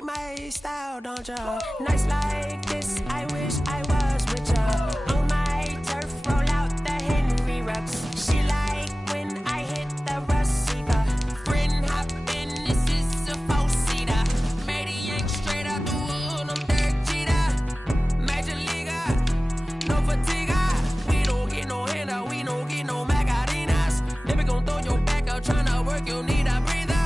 like my style, don't ya? Nights like this, I wish I was with ya. On my turf, roll out the Henry Rux. She like when I hit the receiver. Friend hop in, this is a four-seater. Made a yank straight out the wood, I'm Derek Jeter. Major leaguer, no fatigue. We don't get no handout, we don't get no Macarinas. Never gon' throw your back out, tryna work, you'll need a breather.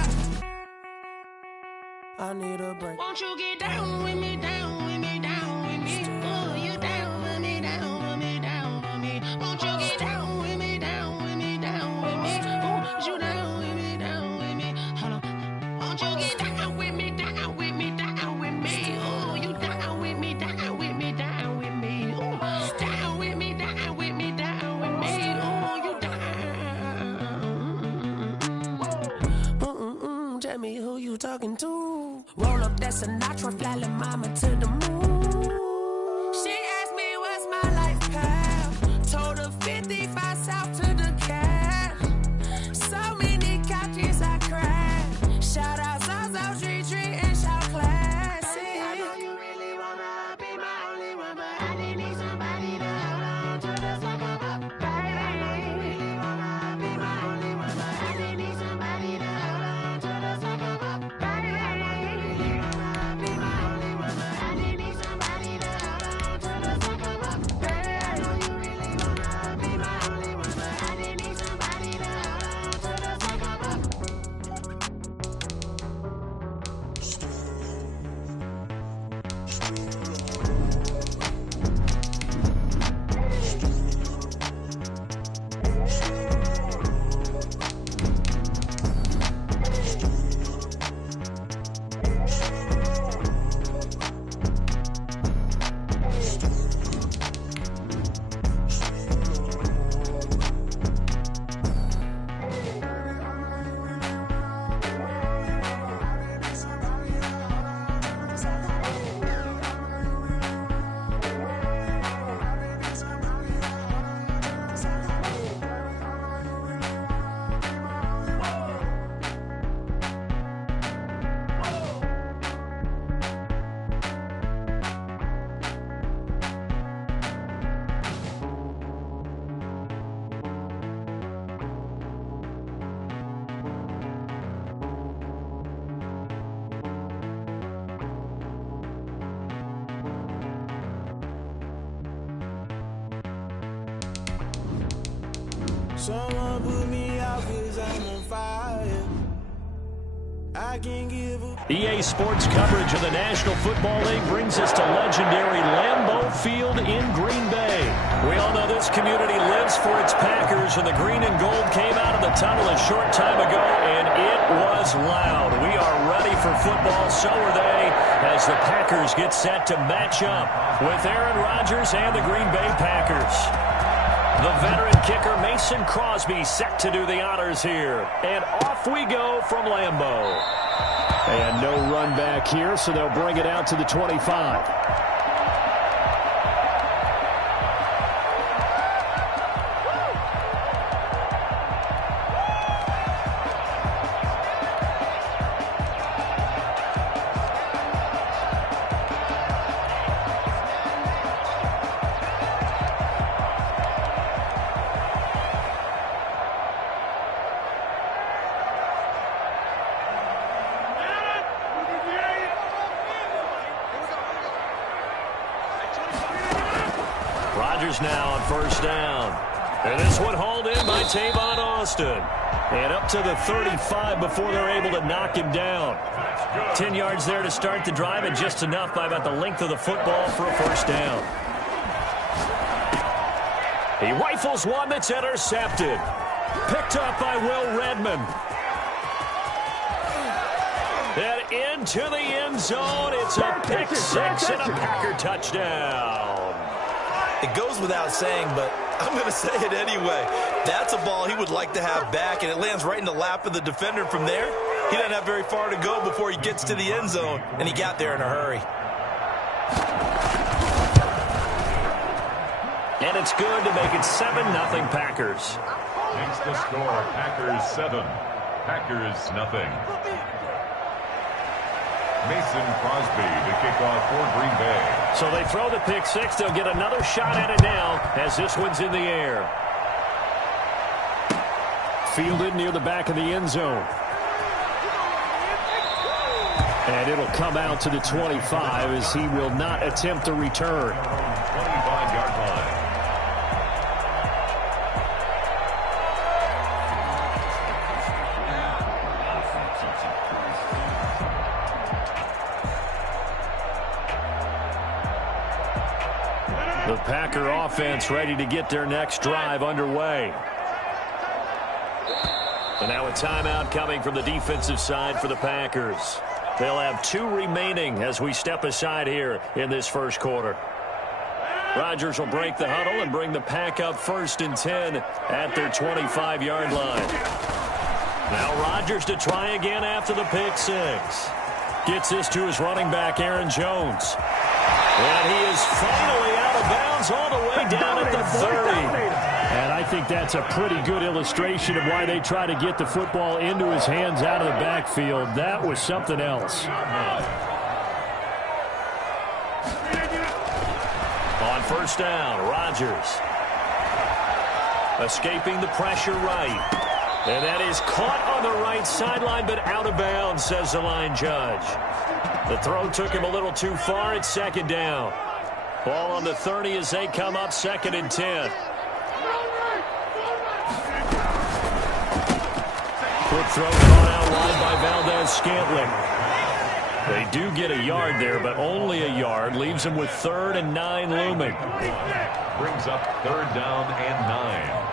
I need a break. Won't you get down with me, down with me, down with me? Oh, you down with me, down with me, down with me. Won't you get down with me, down with me, down with me? Oh, you down with me, down with me? Hold on. Won't you get down with me, down with me, down with me? Oh, you down with me, down with me, down with me? Oh, down with me, down with me, down with me? Oh, you down. Tell me who you talking to. Roll up that Sinatra, fly la mama to the moon. She asked me what's my life path. Told her 55 south to the cash. So many couches I crashed. Shout out Zazo, Tree, and shout classic. I know you really wanna be my only one, but I didn't need somebody to hold on to the sucker up. Baby, I know you really wanna be my only one, but I didn't need somebody to hold on to the sucker up. Baby, I know you really wanna be my only one, but I didn't need somebody to hold on to the sucker up. Baby, I know you really wanna be my only one, but I didn't need somebody to hold on to the sucker up. Someone put me out 'cause I'm on fire. I can give a EA Sports coverage of the National Football League brings us to legendary Lambeau Field in Green Bay. We all know this community lives for its Packers, and the green and gold came out of the tunnel a short time ago, and it was loud. We are ready for football, so are they, as the Packers get set to match up with Aaron Rodgers and the Green Bay Packers. The veteran kicker Mason Crosby set to do the honors here. And off we go from Lambeau. And no run back here, so they'll bring it out to the 25. Now on first down. And this one hauled in by Tavon Austin. And up to the 35 before they're able to knock him down. 10 yards there to start the drive, and just enough by about the length of the football for a first down. He rifles one that's intercepted. Picked up by Will Redmond. And into the end zone. It's a pick six and a Packer touchdown. It goes without saying, but I'm going to say it anyway. That's a ball he would like to have back, and it lands right in the lap of the defender from there. He doesn't have very far to go before he gets to the end zone, and he got there in a hurry. And it's good to make it 7-0 Packers. Makes the score Packers 7, Packers nothing. Mason Crosby to kick off for Green Bay. So they throw the pick six. They'll get another shot at it now as this one's in the air. Fielded near the back of the end zone. And it'll come out to the 25 as he will not attempt a return. 25-yard line. The Packer offense ready to get their next drive underway. And now a timeout coming from the defensive side for the Packers. They'll have 2 remaining as we step aside here in this first quarter. Rodgers will break the huddle and bring the Pack up 1st and 10 at their 25-yard line. Now Rodgers to try again after the pick six. Gets this to his running back, Aaron Jones. And he is finally out of bounds all the way down at the 30. And I think that's a pretty good illustration of why they try to get the football into his hands out of the backfield. That was something else. On first down, Rodgers. Escaping the pressure right. And that is caught on the right sideline, but out of bounds, says the line judge. The throw took him a little too far. It's 2nd down. Ball on the 30 as they come up 2nd and 10. Quick throw caught out wide by Valdez-Scantling. They do get a yard there, but only a yard. Leaves them with 3rd and 9 looming. Brings up 3rd down and 9.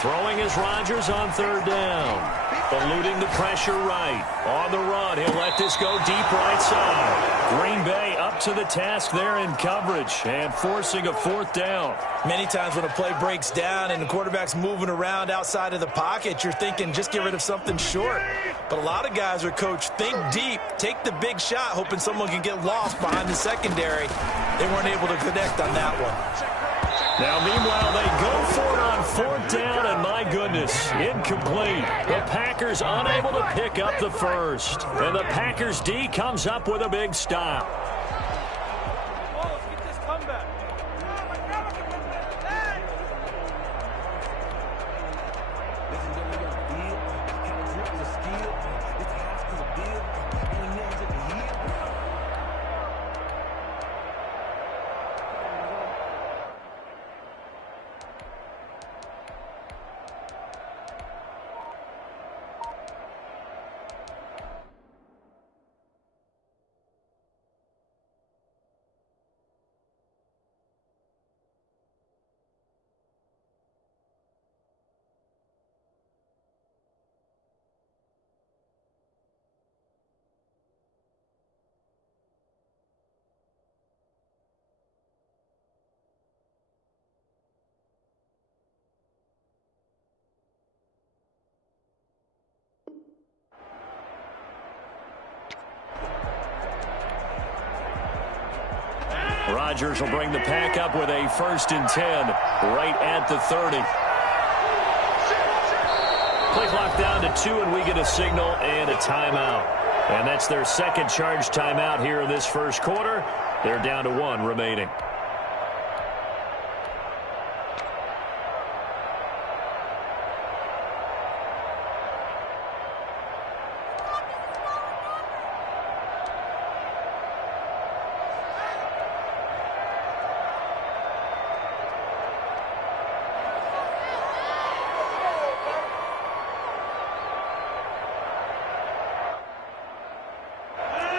Throwing is Rodgers on 3rd down. Eluding the pressure right. On the run, he'll let this go deep right side. Green Bay up to the task there in coverage and forcing a 4th down. Many times when a play breaks down and the quarterback's moving around outside of the pocket, you're thinking just get rid of something short. But a lot of guys are coached, think deep, take the big shot, hoping someone can get lost behind the secondary. They weren't able to connect on that one. Now, meanwhile, they go for it on 4th down, and my goodness, incomplete. The Packers unable to pick up the first. And the Packers D comes up with a big stop. Rodgers will bring the Pack up with a 1st and 10 right at the 30. Play clock down to 2, and we get a signal and a timeout. And that's their 2nd charge timeout here in this first quarter. They're down to 1 remaining.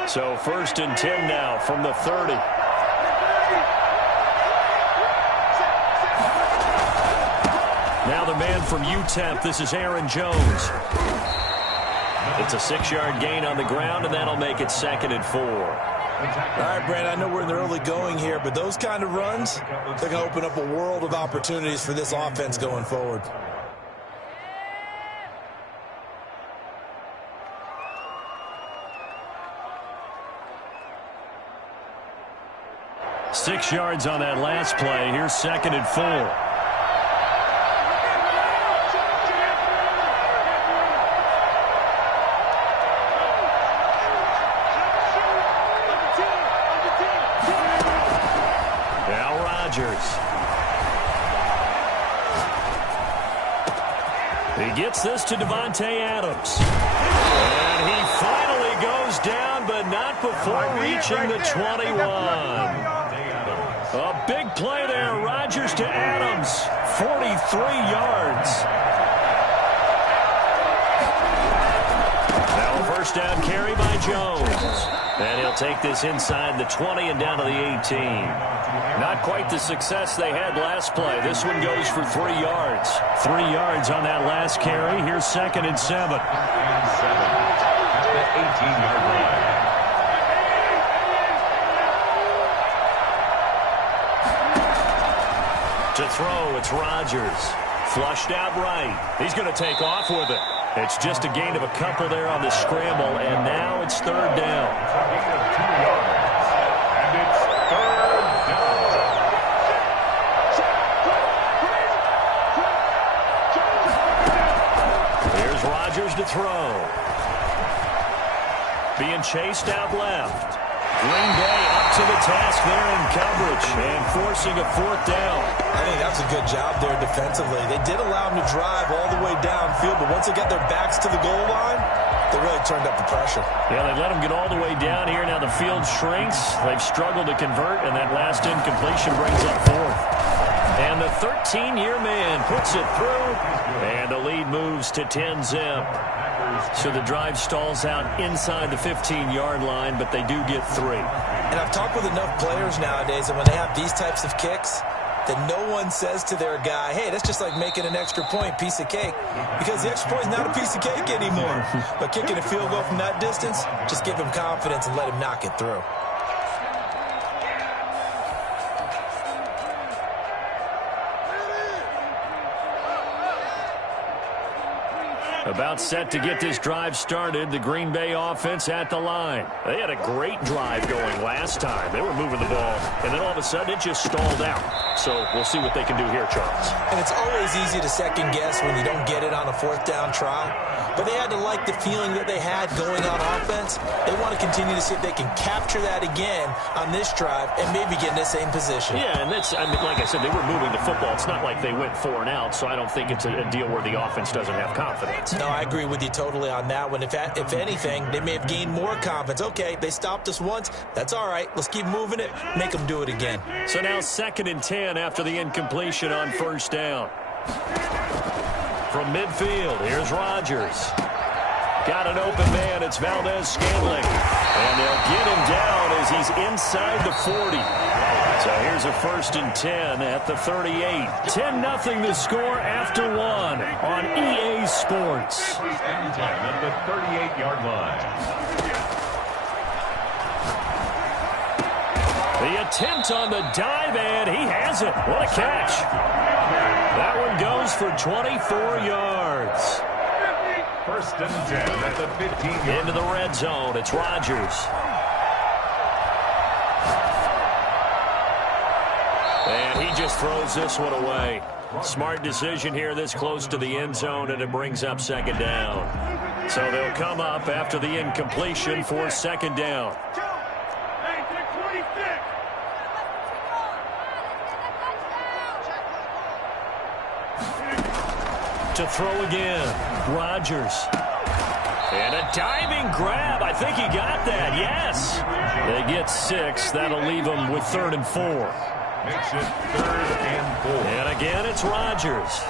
So 1st and 10 now from the 30. Now the man from UTEP, this is Aaron Jones. It's a 6-yard gain on the ground, and that'll make it 2nd and 4. All right, Brandon, I know we're in the early going here, but those kind of runs, they're going to open up a world of opportunities for this offense going forward. Six yards on that last play. Here's 2nd and 4. Rodgers. He gets this to Davante Adams. And he finally goes down, but not before reaching the 21. A big play there. Rodgers to Adams. 43 yards. Now a first down carry by Jones. And he'll take this inside the 20 and down to the 18. Not quite the success they had last play. This one goes for 3 yards. 3 yards on that last carry. Here's 2nd and 7. At the 18-yard line. To throw, it's Rodgers. Flushed out right. He's going to take off with it. It's just a gain of a couple there on the scramble, and now it's 3rd down. A gain of 2 yards. And it's 3rd down. Here's Rodgers to throw. Being chased out left. Green Bay up to the task there in coverage and forcing a 4th down. I think that's a good job there defensively. They did allow them to drive all the way downfield, but once they got their backs to the goal line, they really turned up the pressure. Yeah, they let them get all the way down here. Now the field shrinks. They've struggled to convert, and that last incompletion brings up 4th. And the 13-year man puts it through, and the lead moves to 10-zip. So the drive stalls out inside the 15-yard line, but they do get 3. And I've talked with enough players nowadays, and when they have these types of kicks, that no one says to their guy, hey, that's just like making an extra point, piece of cake. Because the extra point is not a piece of cake anymore. But kicking a field goal from that distance, just give him confidence and let him knock it through. About set to get this drive started. The Green Bay offense at the line. They had a great drive going last time. They were moving the ball, and then all of a sudden it just stalled out. So we'll see what they can do here, Charles. And it's always easy to second guess when you don't get it on a 4th down try. But they had to like the feeling that they had going on offense. They want to continue to see if they can capture that again on this drive and maybe get in the same position. Yeah, and that's, I mean, like I said, they were moving the football. It's not like they went 4 and out, so I don't think it's a deal where the offense doesn't have confidence. No, I agree with you totally on that one. If anything, they may have gained more confidence. Okay, they stopped us once. That's all right. Let's keep moving it. Make them do it again. So now 2nd and 10 after the incompletion on 1st down. From midfield, here's Rodgers. Got an open man. It's Valdez-Scantling. And they'll get him down as he's inside the 40. So here's a 1st and 10 at the 38. 10-0 the score after 1 on EA Sports. 1st and 10 at the 38-yard line. The attempt on the dive, and he has it. What a catch. That one goes for 24 yards. 1st and 10 at the 15-yard. Into the red zone. It's Rodgers. And he just throws this one away. Smart decision here this close to the end zone, and it brings up 2nd down. So they'll come up after the incompletion for 2nd down. To throw again, Rodgers. And a diving grab. I think he got that, yes. They get 6. That'll leave them with 3rd and 4. Makes it 3rd and 4. And again, it's Rodgers.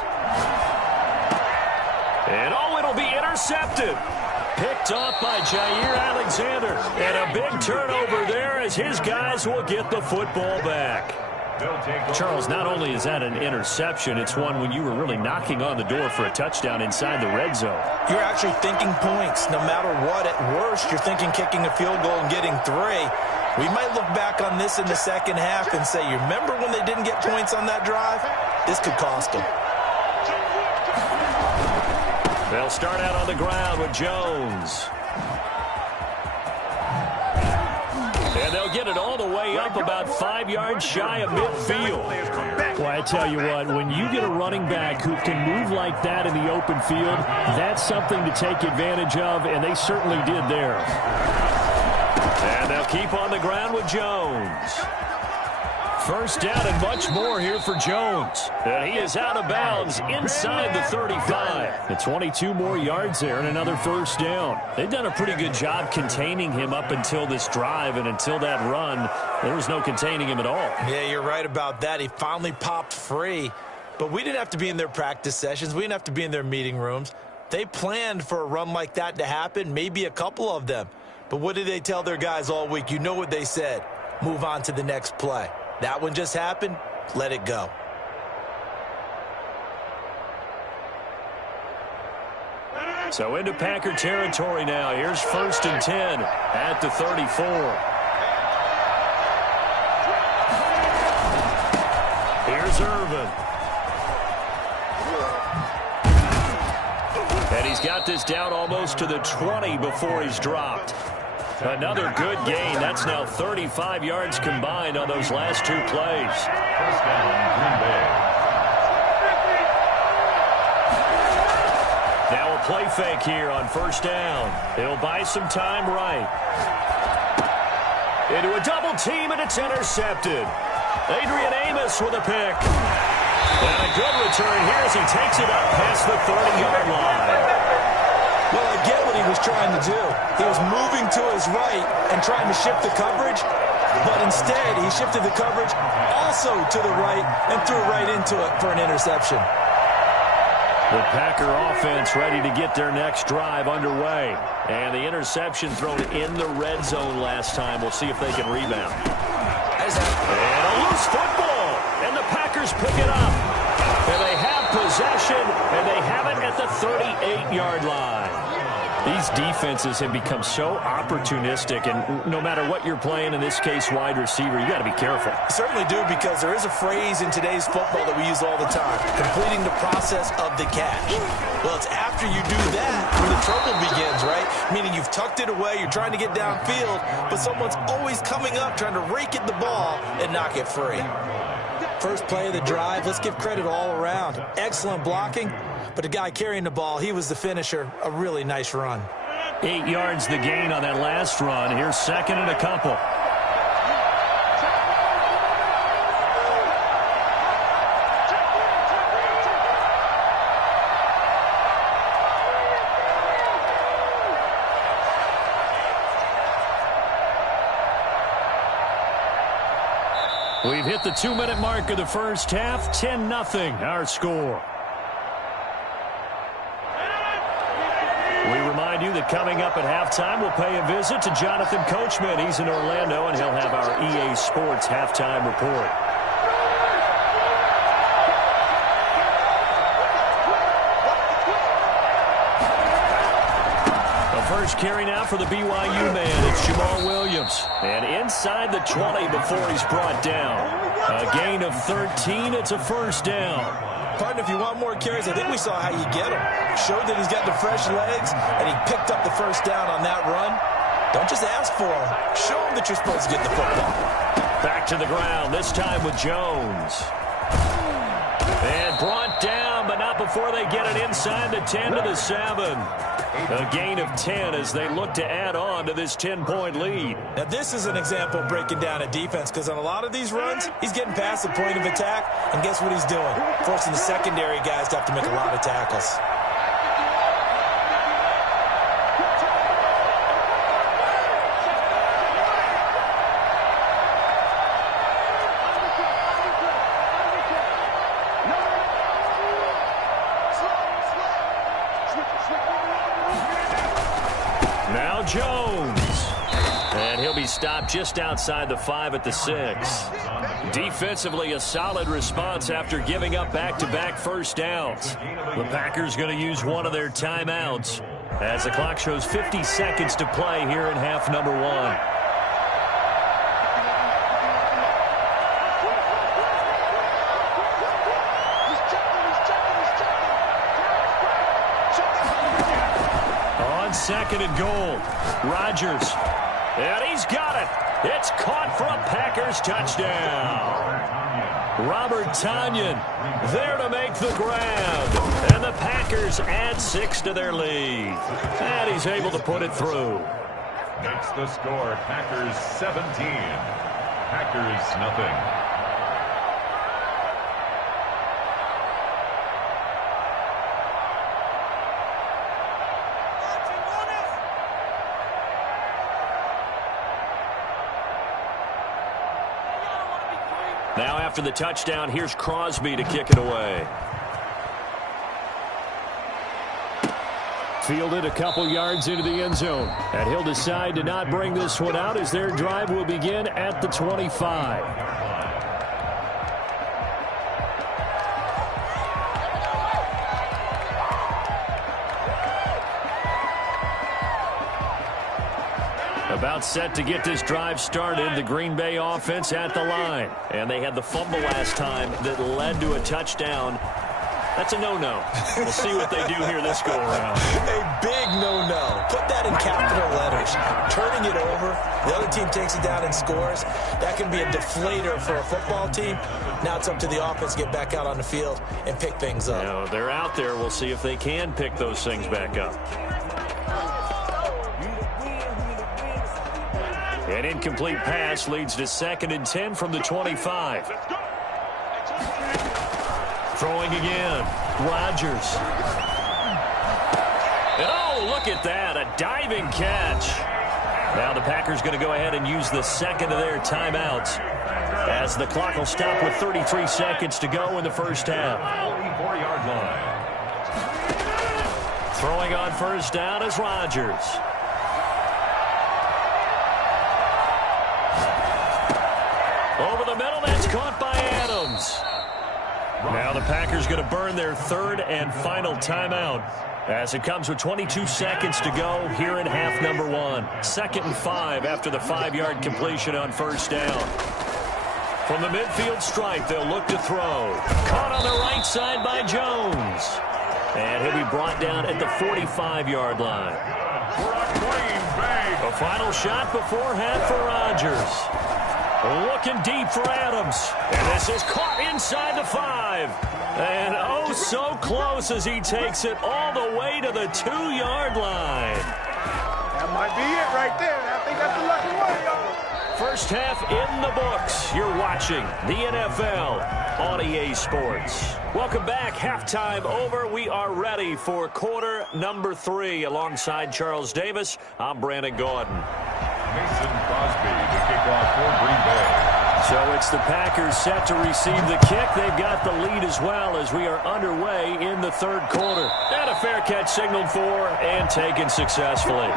And oh, it'll be intercepted. Picked off by Jair Alexander. And a big turnover there as his guys will get the football back. Charles, not only is that an interception, it's one when you were really knocking on the door for a touchdown inside the red zone. You're actually thinking points. No matter what, at worst, you're thinking kicking a field goal and getting 3. We might look back on this in the second half and say, you remember when they didn't get points on that drive? This could cost them. They'll start out on the ground with Jones. And they'll get it all the way up about 5 yards shy of midfield. Well, I tell you what, when you get a running back who can move like that in the open field, that's something to take advantage of, and they certainly did there. And they'll keep on the ground with Jones. First down and much more here for Jones. And he is out of bounds inside the 35. The 22 more yards there and another first down. They've done a pretty good job containing him up until this drive, and until that run, there was no containing him at all. Yeah, you're right about that. He finally popped free. But we didn't have to be in their practice sessions. We didn't have to be in their meeting rooms. They planned for a run like that to happen, maybe a couple of them. But what did they tell their guys all week? You know what they said. Move on to the next play. That one just happened. Let it go. So into Packer territory now. Here's 1st and 10 at the 34. Here's Irvin. And he's got this down almost to the 20 before he's dropped. Another good gain. That's now 35 yards combined on those last 2 plays. First down, Green Bay. Now a play fake here on 1st down. It'll buy some time right. Into a double team, and it's intercepted. Adrian Amos with a pick. And a good return here as he takes it up past the 30-yard line. Well, I get what he was trying to do. He was moving to his right and trying to shift the coverage, but instead he shifted the coverage also to the right and threw right into it for an interception. The Packer offense ready to get their next drive underway. And the interception thrown in the red zone last time. We'll see if they can rebound. And a loose football. And the Packers pick it up. And they have possession, and they have it at the 38-yard line. These defenses have become so opportunistic, and no matter what you're playing, in this case wide receiver, you got to be careful. Certainly do, because there is a phrase in today's football that we use all the time, completing the process of the catch. Well, it's after you do that where the trouble begins, right? Meaning you've tucked it away, you're trying to get downfield, but someone's always coming up trying to rake at the ball and knock it free. First play of the drive, let's give credit all around. Excellent blocking, but the guy carrying the ball, he was the finisher. A really nice run. 8 yards the gain on that last run. Here's 2nd and a couple. We've hit the 2-minute mark of the first half. 10-0 our score. We remind you that coming up at halftime, we'll pay a visit to Jonathan Coachman. He's in Orlando, and he'll have our EA Sports halftime report. First carry now for the BYU man. It's Jamal Williams. And inside the 20 before he's brought down. A gain of 13. It's a first down. Partner, if you want more carries, I think we saw how you get him. Showed that he's got the fresh legs, and he picked up the first down on that run. Don't just ask for him. Show him that you're supposed to get the football. Back to the ground, this time with Jones. And brought down, but not before they get it inside the 10 to the 7. A gain of 10 as they look to add on to this 10-point lead. Now, this is an example of breaking down a defense, because on a lot of these runs, he's getting past the point of attack, and guess what he's doing? Forcing the secondary guys to have to make a lot of tackles. Jones. And he'll be stopped just outside the 5 at the 6. Defensively, a solid response after giving up back-to-back first downs. The Packers going to use one of their timeouts as the clock shows 50 seconds to play here in half number 1. Second and goal. Rodgers. And he's got it. It's caught for a Packers touchdown. Robert Tonyan there to make the grab. And the Packers add 6 to their lead. And he's able to put it through. Makes the score Packers 17. Packers nothing. Now after the touchdown, here's Crosby to kick it away. Fielded a couple yards into the end zone. And he'll decide to not bring this one out as their drive will begin at the 25. About set to get this drive started, the Green Bay offense at the line. And they had the fumble last time that led to a touchdown. That's a no-no. We'll see what they do here this go-around. A big no-no. Put that in capital letters. Turning it over, the other team takes it down and scores. That can be a deflator for a football team. Now it's up to the offense to get back out on the field and pick things up. Now, they're out there. We'll see if they can pick those things back up. An incomplete pass leads to 2nd and 10 from the 25. Throwing again. Rodgers. And oh, look at that. A diving catch. Now the Packers going to go ahead and use the second of their timeouts as the clock will stop with 33 seconds to go in the first half. Throwing on first down is Rodgers. Over the middle, that's caught by Adams. Now the Packers going to burn their 3rd and final timeout as it comes with 22 seconds to go here in half number 1. 2nd and 5 after the 5-yard completion on first down. From the midfield stripe, they'll look to throw. Caught on the right side by Jones. And he'll be brought down at the 45-yard line. A final shot before half for Rodgers. Looking deep for Adams. And this is caught inside the 5. And oh, so close as he takes it all the way to the 2-yard line. That might be it right there. I think that's the lucky one, y'all. First half in the books. You're watching the NFL on EA Sports. Welcome back. Halftime over. We are ready for quarter number 3. Alongside Charles Davis, I'm Brandon Gordon. Mason Crosby to kick off for Green Bay. So it's the Packers set to receive the kick. They've got the lead as well as we are underway in the 3rd quarter. And a fair catch signaled for and taken successfully.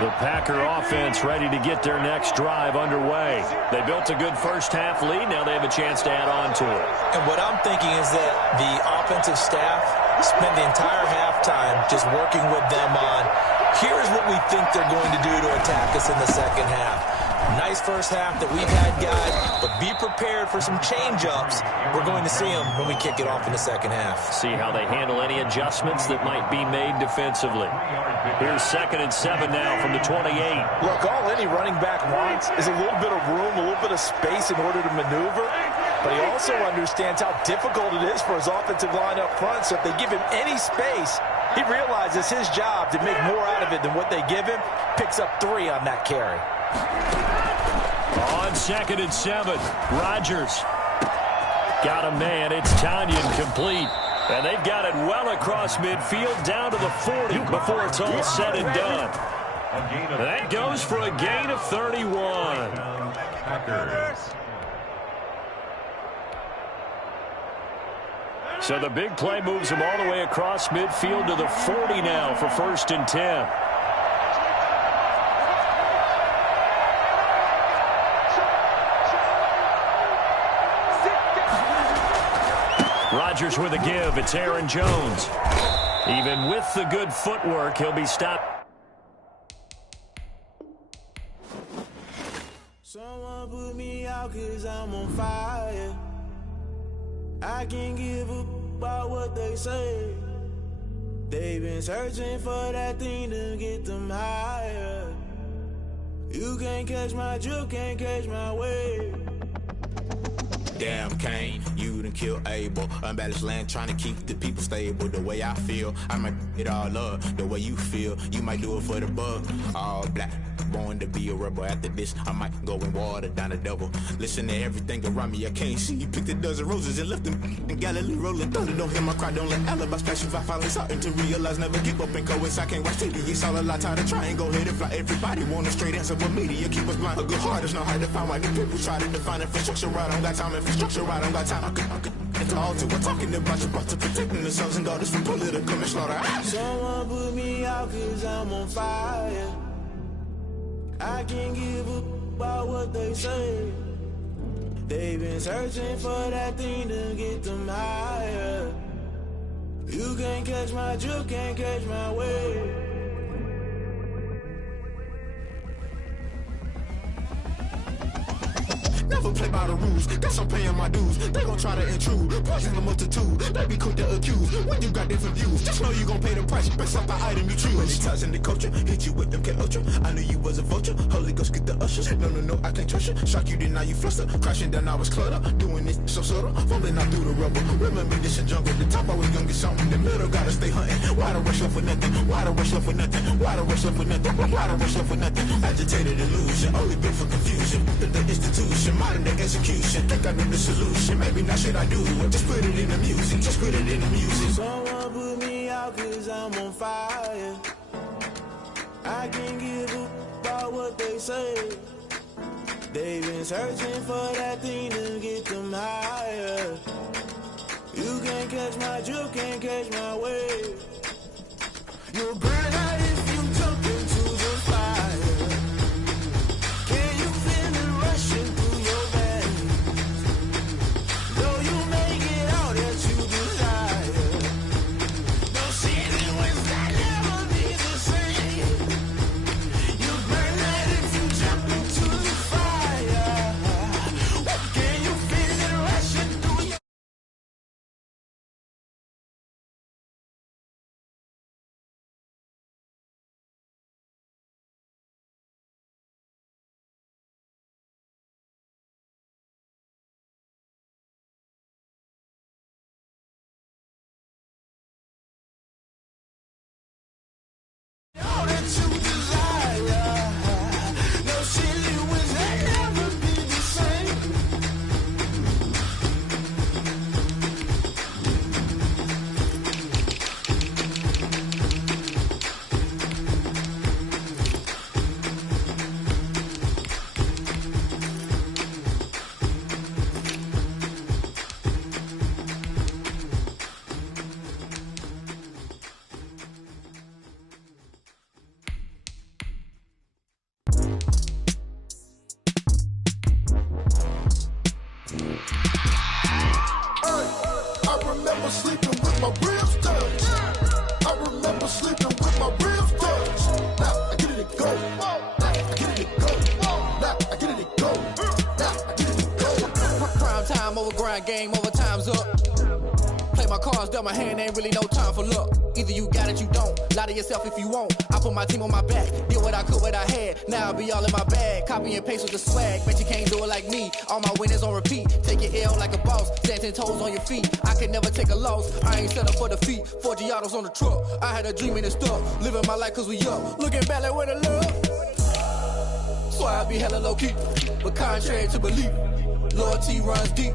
The Packer offense ready to get their next drive underway. They built a good first half lead. Now they have a chance to add on to it. And what I'm thinking is that the offensive staff spend the entire halftime just working with them on, here's what we think they're going to do to attack us in the second half. Nice first half that we've had, guys, but be prepared for some change-ups. We're going to see them when we kick it off in the second half. See how they handle any adjustments that might be made defensively. Here's 2nd and 7 now from the 28. Look, all any running back wants is a little bit of room, a little bit of space in order to maneuver. But he also understands how difficult it is for his offensive line up front. So if they give him any space, he realizes his job to make more out of it than what they give him. Picks up 3 on that carry. On 2nd and 7, Rodgers got a man. It's Tanyan complete. And they've got it well across midfield down to the 40 before it's all said and done. And that goes for a gain of 31. So the big play moves them all the way across midfield to the 40 now for 1st and 10. Rodgers with a give. It's Aaron Jones. Even with the good footwork, he'll be stopped. Someone put me out 'cause I'm on fire. I can't give up about what they say. They've been searching for that thing to get them higher. You can't catch my drift, can't catch my wave. Damn, Kane, you done killed Abel. Unbalanced land, trying to keep the people stable. The way I feel, I might it all up. The way you feel, you might do it for the buck. All black, born to be a rebel. After this, I might go and water down the devil. Listen to everything around me, I can't see. He picked a dozen roses and left them in Galilee rolling thunder. Don't hear my cry, don't let alibis pass you. I finally starting to realize, never give up and coincide. Can't watch TV, it's all a lot. Time to try and go ahead and fly. Everybody want a straight answer, but media keep us blind. A good heart is not hard to find. Why do people try to define infrastructure right? I don't got time. Infrastructure right, I don't got time. At the altar, we're talking about your brother, protecting the sons and daughters from political manslaughter. Someone put me out cause I'm on fire. I can't give up about what they say. They've been searching for that thing to get them higher. You can't catch my drift, can't catch my wave. Never play by the rules, guess I'm paying my dues. They gon' try to intrude, poison the multitude. They be quick to accuse when you got different views. Just know you gon' pay the price based off the item you choose. Many ties in the culture, hit you with them K Ultra. I knew you was a vulture, Holy Ghost get the ushers. No, I can't trust you. Shock you, then now you fluster. Crashing down, I was cluttered. Doing this so subtle, falling out through the rubble. Remember this in jungle, the top I was young and something. The middle gotta stay hunting. Why the rush up for nothing? Why the rush up for nothing? Why the rush up for nothing? Why the rush up for nothing? Agitated illusion, only built for confusion. The institution, modern day execution. Think I know the solution. Maybe not shit I do. Just put it in the music. Just put it in the music. Someone put me out cause I'm on fire. I can't give up about what they say. They've been searching for that thing to get them higher. You can't catch my drift, can't catch my wave. You'll burn out if you jump into the fire. Can you feel it rushing through your veins? Though you may get out that you desire. No city was that never be the same. You burn out if you jump into the fire. Can you feel it rushing through your all that you desire? No city was that never be the same. I remember sleeping with my ribs touched. I remember sleeping with my ribs touched. Now I get it and go. Now I get it and go. Now I get it and go. Now I get it and go. Prime time over grind game, over time's up. Play my cards, dealt my hand, ain't really no time for luck. Either you got it, you don't. Lie to yourself if you won't. I put my team on my back, did what I could, what I had. Now I'll be all in my bag, copy and paste with the swag. Bet you can't do it like me. All my winners on repeat. Take your L like a boss, stand 10 toes on your feet. I can never take a loss. I ain't set up for defeat. 4 Giottos on the truck. I had a dream and it stuck. Living my life cause we up. Looking back like where the love. So I be hella low key, but contrary to belief, loyalty runs deep.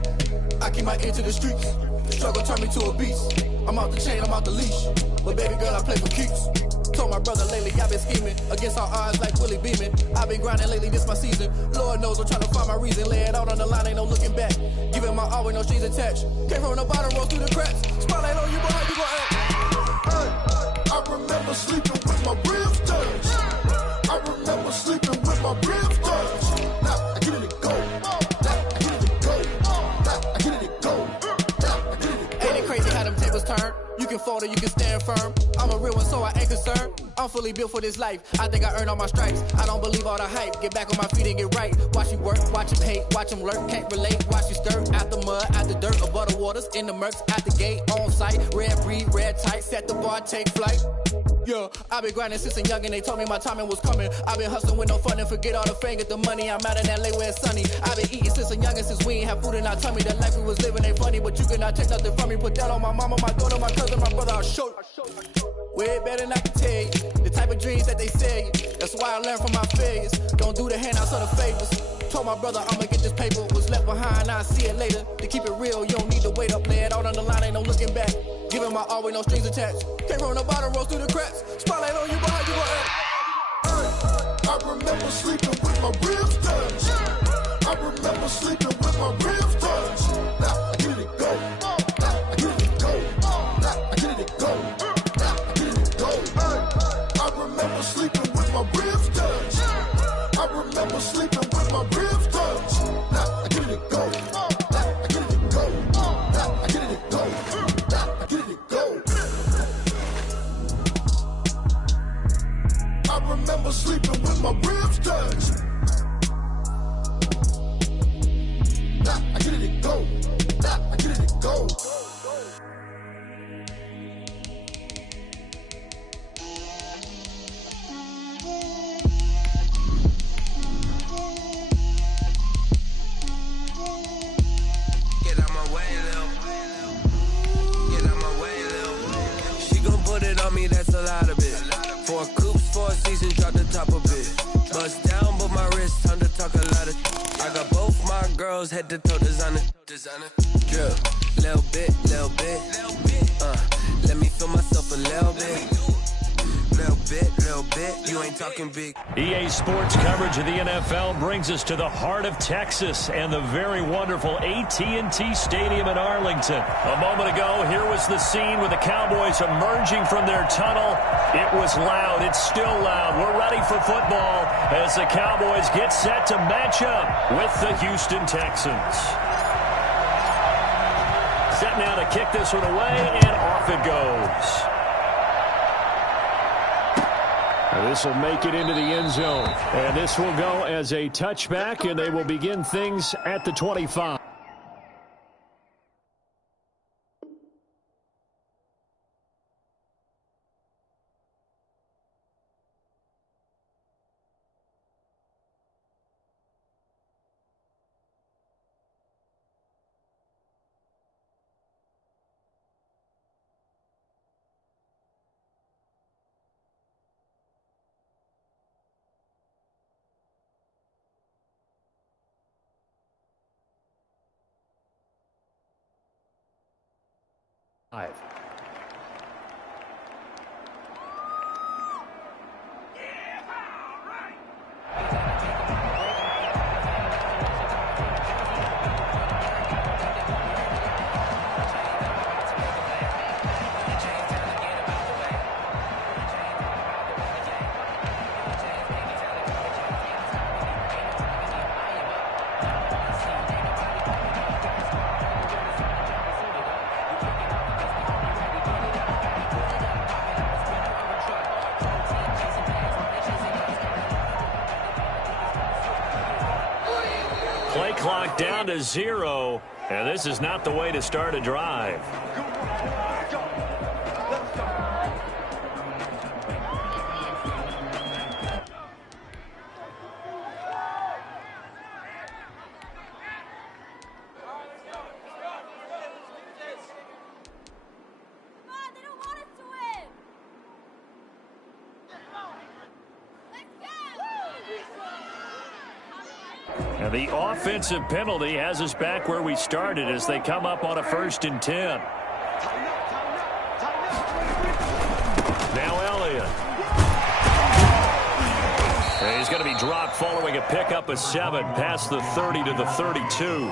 I keep my ear to the streets. Struggle turned me to a beast. I'm out the chain, I'm out the leash. But baby girl, I play for keeps. Told my brother lately, I've been scheming against all odds like Willie Beeman. I've been grinding lately, this my season. Lord knows I'm trying to find my reason. Lay it out on the line, ain't no looking back. Giving my all with no strings attached. Came from the bottom, rose through the cracks. Spotlight on you, boy, how you gon' act? I remember sleeping with my ribs touched. I remember sleeping with my ribs touched. Now I get it and go. Now I get it and go. Now I get it and go. Now I get it and go. Ain't it crazy how them tables turn? You can fold or you can stand firm. I'm a real one, so I ain't concerned. I'm fully built for this life. I think I earned all my stripes. I don't believe all the hype. Get back on my feet and get right. Watch you work, watch him hate, watch him lurk. Can't relate, watch you skirt. Out the mud, out the dirt, above the waters, in the murks, at the gate, on site. Red breed, red tight, set the bar, take flight. Yeah, I been grinding since a youngin', they told me my timing was coming. I been hustling with no fun and forget all the fame, get the money. I'm out in LA where it's sunny. I been eating since a youngin', since we ain't have food in our tummy. The life we was living ain't funny, but you cannot take nothing from me. Put that on my mama, my daughter, my cousin, my brother, I'll show you. Way better than I can tell you. The type of dreams that they sell you. That's That's why I learned from my failures. Don't do the handouts or the favors. Told my brother I'ma get this paper. Was left behind, I'll see it later. To keep it real, you don't need to wait up. Lay it out on the line, ain't no looking back. Giving my all with no strings attached. Came from the bottom, rose through the cracks. Spotlight on you, behind you, I remember sleeping with my ribs touched. I remember sleeping with my ribs touched. Now I get it go. Now I get it go. Now I get it go. Now I get it go. I remember sleeping with my ribs touched. I remember sleeping with my ribs touched. Now I get it go. Now I get it go. Now I get it go. Now I get it go. I remember sleeping with my ribs touched. Now I get it go. Now I get it go. Get out my way, Lil. Get out my way, Lil. She gon' put it on me, that's a lot of it. 4 coops, 4 seasons, drop the top of it. Bust down, but my wrist, time to talk a lot of. I got both my girls, head to toe designer. Drill, little bit. Let me feel myself a little bit. Little bit, you ain't talking big. EA Sports coverage of the NFL brings us to the heart of Texas and the very wonderful AT&T Stadium in Arlington. A moment ago, here was the scene with the Cowboys emerging from their tunnel. It was loud. It's still loud. We're ready for football as the Cowboys get set to match up with the Houston Texans. Set now to kick this one away, and off it goes. This will make it into the end zone. And this will go as a touchback, and they will begin things at the 25. Play clock down to 0, and this is not the way to start a drive. And the offensive penalty has us back where we started as they come up on a 1st and 10. Now Elliott. And he's going to be dropped following a pickup of 7 past the 30 to the 32.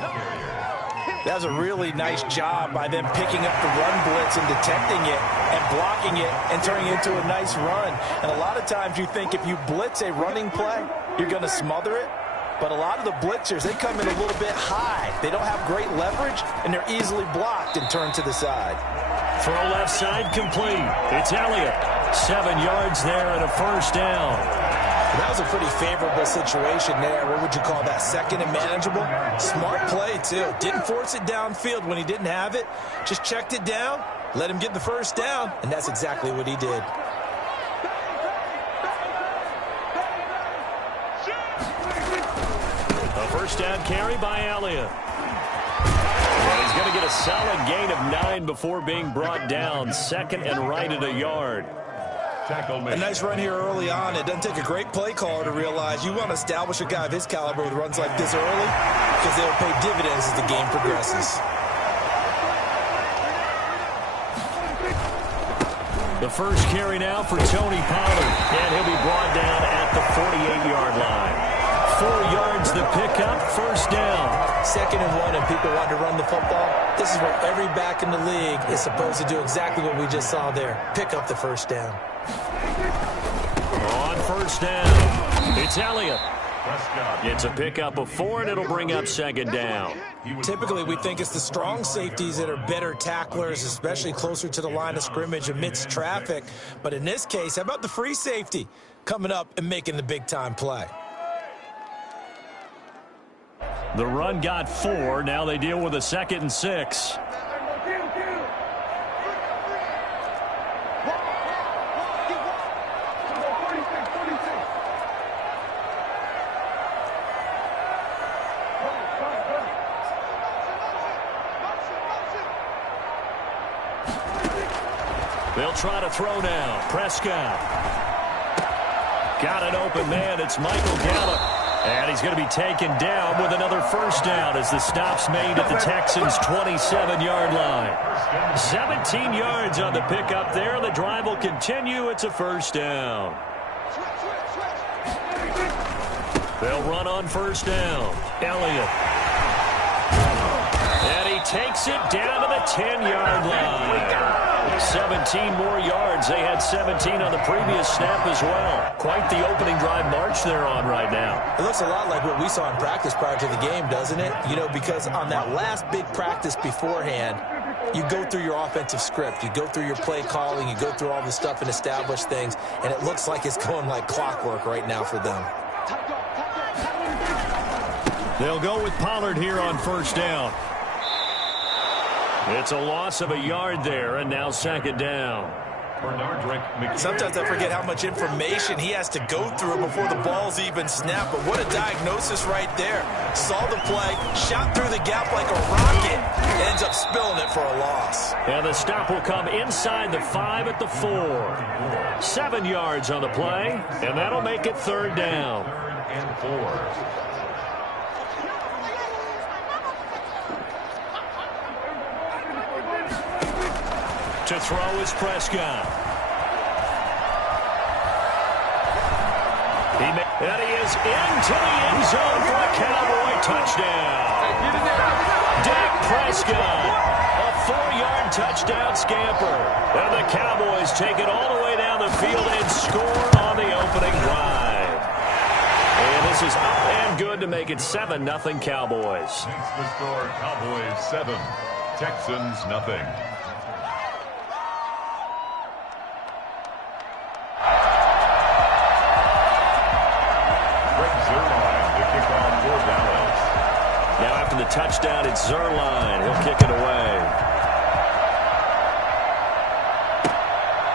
That was a really nice job by them picking up the run blitz and detecting it and blocking it and turning it into a nice run. And a lot of times you think if you blitz a running play, you're going to smother it. But a lot of the blitzers, they come in a little bit high. They don't have great leverage, and they're easily blocked and turned to the side. Throw left side complete. It's Elliott. 7 yards there and a 1st down. That was a pretty favorable situation there. What would you call that? 2nd and manageable? Smart play, too. Didn't force it downfield when he didn't have it. Just checked it down, let him get the 1st down, and that's exactly what he did. A 1st down carry by Elliott. And he's going to get a solid gain of 9 before being brought down. 2nd and right at a yard. Tackle made. A nice run here early on. It doesn't take a great play caller to realize you want to establish a guy of his caliber with runs like this early because they'll pay dividends as the game progresses. The first carry now for Tony Pollard, and he'll be brought down at the 48-yard line. 4 yards the pickup, first down. 2nd and 1, and people want to run the football. This is where every back in the league is supposed to do exactly what we just saw there. Pick up the first down. On first down, it's Elliott. It's a pickup of 4, and it'll bring up 2nd down. Typically, we think it's the strong safeties that are better tacklers, especially closer to the line of scrimmage amidst traffic. But in this case, how about the free safety coming up and making the big-time play? The run got 4. Now they deal with a 2nd and 6. They'll try to throw now. Prescott. Got an open man. It's Michael Gallup. And he's going to be taken down with another first down as the stop's made at the Texans' 27-yard line. 17 yards on the pickup there. The drive will continue. It's a first down. They'll run on first down. Elliott. And he takes it down to the 10-yard line. 17 more yards. They had 17 on the previous snap as well. Quite the opening drive march they're on right now. It looks a lot like what we saw in practice prior to the game, doesn't it? You know, because on that last big practice beforehand, you go through your offensive script. You go through your play calling. You go through all the stuff and establish things. And it looks like it's going like clockwork right now for them. They'll go with Pollard here on first down. It's a loss of a yard there, and now 2nd down. Sometimes I forget how much information he has to go through before the ball's even snapped, but what a diagnosis right there. Saw the play, shot through the gap like a rocket, ends up spilling it for a loss. And the stop will come inside the 5 at the 4. 7 yards on the play, and that'll make it 3rd down. 3rd and 4. To throw is Prescott. And he is into the end zone for a Cowboy touchdown. Dak Prescott, a 4-yard touchdown scamper. And the Cowboys take it all the way down the field and score on the opening drive. And this is up and good to make it 7-0 Cowboys. Since the score, Cowboys 7, Texans nothing. The touchdown, it's Zuerlein. He'll kick it away.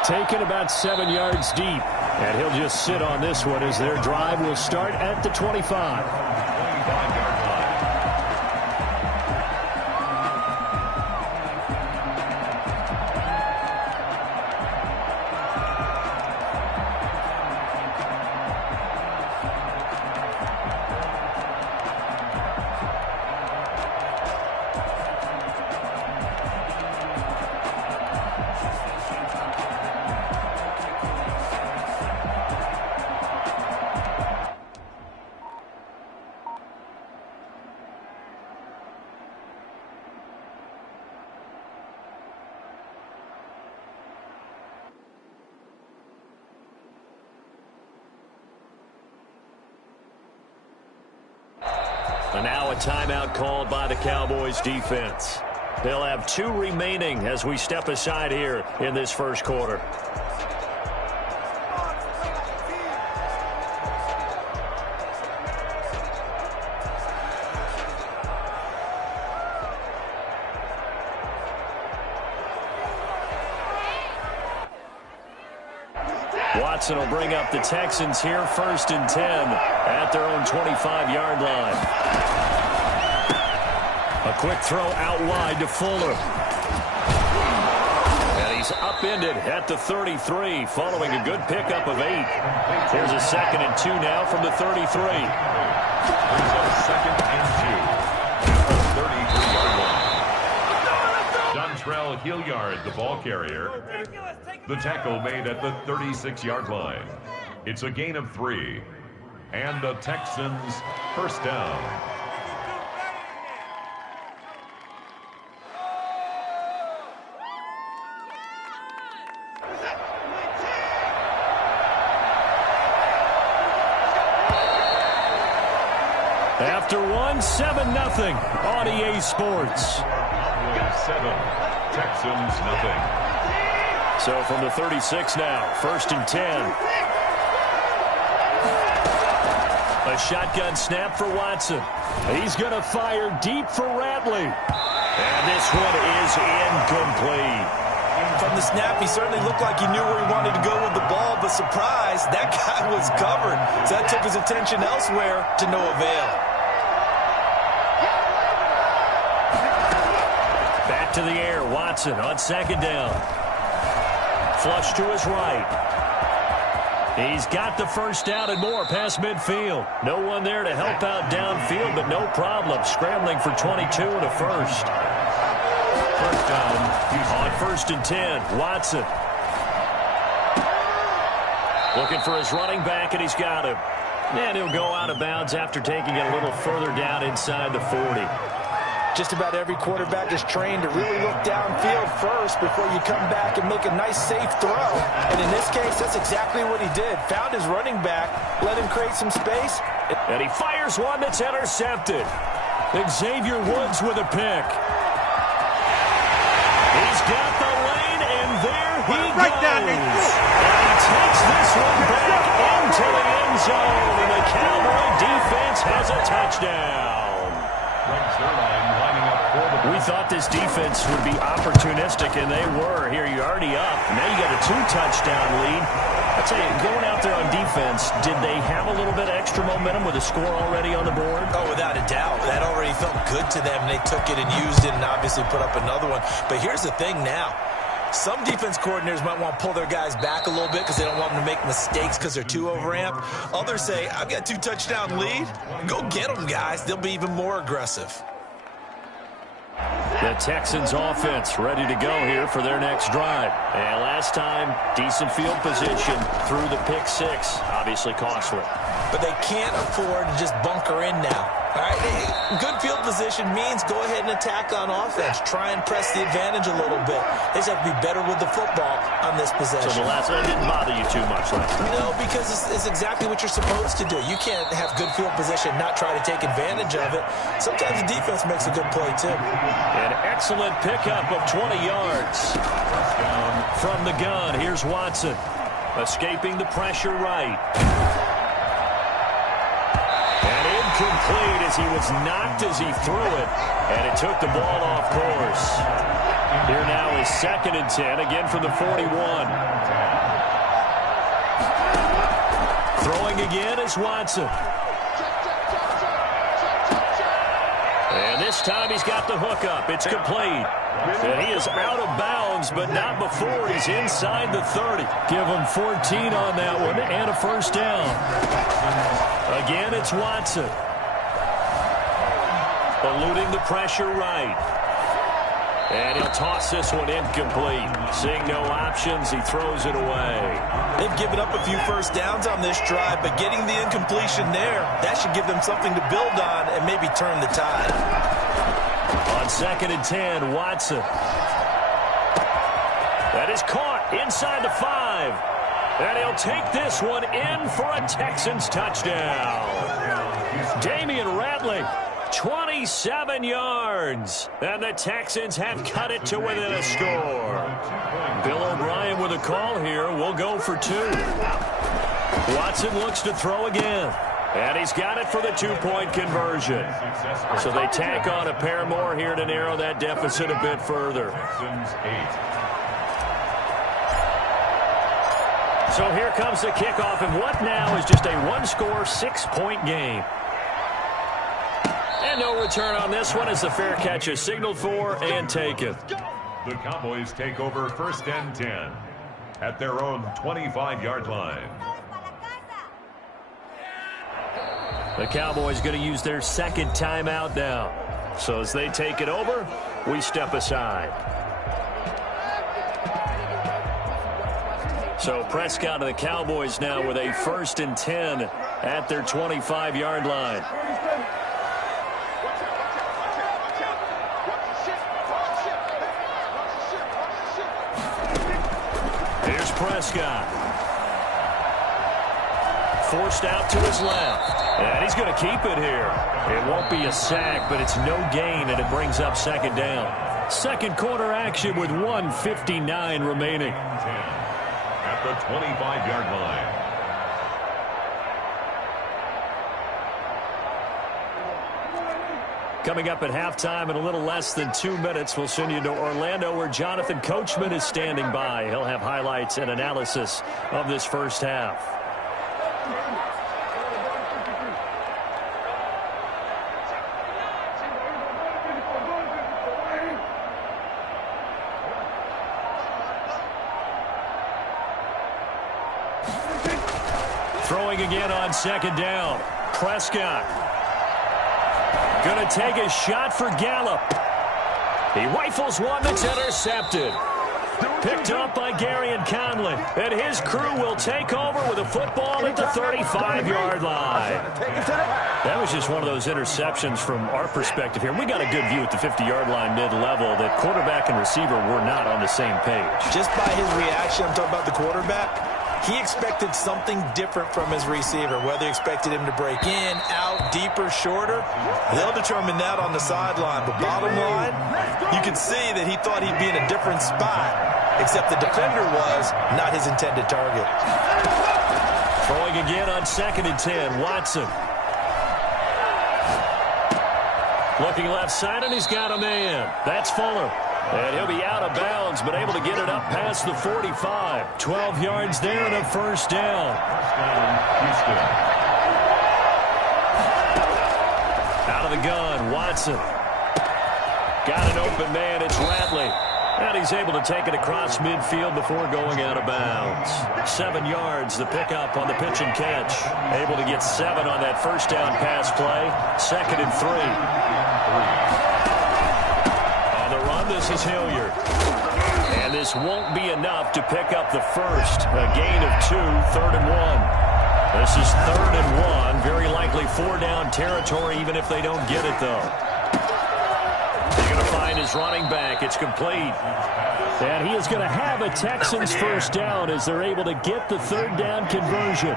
Taken about 7 yards deep. And he'll just sit on this one as their drive will start at the 25. And now a timeout called by the Cowboys defense. They'll have 2 remaining as we step aside here in this first quarter. Watson will bring up the Texans here 1st and 10 at their own 25-yard line. A quick throw out wide to Fuller. And he he's upended at the 33 following a good pickup of 8. Here's a 2nd and 2 now from the 33. Here's a 2nd and 2 at the 33-yard line. Dontrell Hilliard, the ball carrier. The tackle made at the 36-yard line. It's a gain of 3. And the Texans first down. After 7-0 on EA Sports. 7, Texans nothing. So from the 36 now, 1st and 10. A shotgun snap for Watson. He's going to fire deep for Ratley. And this one is incomplete. From the snap, he certainly looked like he knew where he wanted to go with the ball, but surprise, that guy was covered. So that took his attention elsewhere to no avail. Back to the air, Watson on 2nd down. Flush to his right. He's got the first down and more past midfield. No one there to help out downfield, but no problem. Scrambling for 22 and a first. First down, Houston. On 1st and 10, Watson. Looking for his running back, and he's got him. And he'll go out of bounds after taking it a little further down inside the 40. Just about every quarterback is trained to really look downfield first before you come back and make a nice, safe throw. And in this case, that's exactly what he did. Found his running back, let him create some space. And he fires one that's intercepted. Xavier Woods with a pick. He's got the lane, and there he goes. And he takes this one back into the end zone. And the Cowboy defense has a touchdown. We thought this defense would be opportunistic, and they were. Here, you're already up. Now you got a 2-touchdown lead. I'll tell you, going out there on defense, did they have a little bit of extra momentum with a score already on the board? Oh, without a doubt. That already felt good to them. They took it and used it and obviously put up another one. But here's the thing now. Some defense coordinators might want to pull their guys back a little bit because they don't want them to make mistakes because they're too overamped. Others say, I've got a 2-touchdown lead. Go get them, guys. They'll be even more aggressive. The Texans offense ready to go here for their next drive. And last time, decent field position through the pick 6. Obviously costly. But they can't afford to just bunker in now. All right, good field position means go ahead and attack on offense. Try and press the advantage a little bit. They just have to be better with the football on this possession. So the last one didn't bother you too much last time? No, because it's exactly what you're supposed to do. You can't have good field position, not try to take advantage of it. Sometimes the defense makes a good play, too. An excellent pickup of 20 yards. From the gun, here's Watson. Escaping the pressure right. Complete as he was knocked as he threw it, and it took the ball off course. Here now is 2nd and 10, again from the 41. Throwing again is Watson. And this time he's got the hook up. It's complete. And he is out of bounds, but not before he's inside the 30. Give him 14 on that one and a first down. Again, it's Watson. Eluding the pressure right. And he'll toss this one incomplete. Seeing no options, he throws it away. They've given up a few first downs on this drive, but getting the incompletion there, that should give them something to build on and maybe turn the tide. On 2nd and 10, Watson. That is caught inside the 5. And he'll take this one in for a Texans touchdown. Damian Ratley, 27 yards. And the Texans have cut it to within a score. Bill O'Brien with a call here. We'll go for 2. Watson looks to throw again. And he's got it for the 2-point conversion. So they tack on a pair more here to narrow that deficit a bit further. So here comes the kickoff, and what now is just a 1-score, 6-point game. And no return on this one as the fair catch is signaled for and taken. The Cowboys take over 1st and 10 at their own 25-yard line. The Cowboys going to use their second timeout now. So as they take it over, we step aside. So Prescott of the Cowboys now with a 1st and 10 at their 25-yard line. Here's Prescott. Forced out to his left. And he's going to keep it here. It won't be a sack, but it's no gain, and it brings up 2nd down. Second quarter action with 1:59 remaining. At the 25-yard line. Coming up at halftime in a little less than 2 minutes, we'll send you to Orlando where Jonathan Coachman is standing by. He'll have highlights and analysis of this first half. Throwing again on 2nd down. Prescott. Going to take a shot for Gallup. He rifles one that's intercepted. Picked up by Garyon Conley. And his crew will take over with a football at the 35-yard line. That was just one of those interceptions from our perspective here. We got a good view at the 50-yard line mid-level that quarterback and receiver were not on the same page. Just by his reaction, I'm talking about the quarterback, he expected something different from his receiver, whether he expected him to break in, out, deeper, shorter. They'll determine that on the sideline. But bottom line, you can see that he thought he'd be in a different spot, except the defender was not his intended target. Throwing again on 2nd and 10, Watson. Looking left side, and he's got a man. That's Fuller. And he'll be out of bounds, but able to get it up past the 45. 12 yards there and a 1st down. Houston. Out of the gun, Watson. Got an open man, it's Ratley. And he's able to take it across midfield before going out of bounds. 7 yards, the pickup on the pitch and catch. Able to get 7 on that 1st down pass play. 2nd and 3. This is Hilliard. And this won't be enough to pick up the first. A gain of 2, 3rd and 1. This is 3rd and 1. Very likely 4-down territory, even if they don't get it, though. They're going to find his running back. It's complete. And he is going to have a Texans 1st down as they're able to get the 3rd down conversion.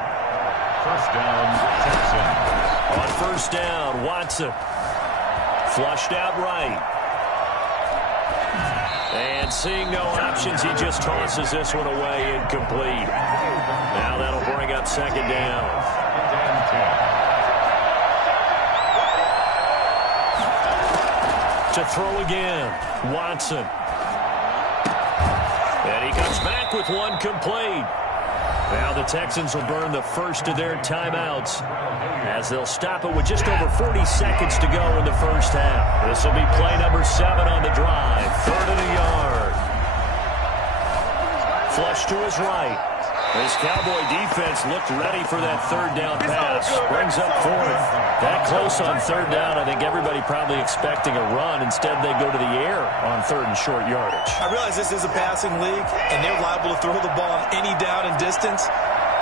1st down, Texans. On 1st down, Watson. Flushed out right. And seeing no options, he just tosses this one away, incomplete. Now that'll bring up 2nd down. To throw again, Watson. And he comes back with one complete. Now the Texans will burn the first of their timeouts as they'll stop it with just over 40 seconds to go in the first half. This will be play number 7 on the drive. 3rd and a yard. Flush to his right. This Cowboy defense looked ready for that 3rd down pass. Brings up 4th. That close on 3rd down, I think everybody probably expecting a run. Instead, they go to the air on 3rd and short yardage. I realize this is a passing league, and they're liable to throw the ball on any down and distance.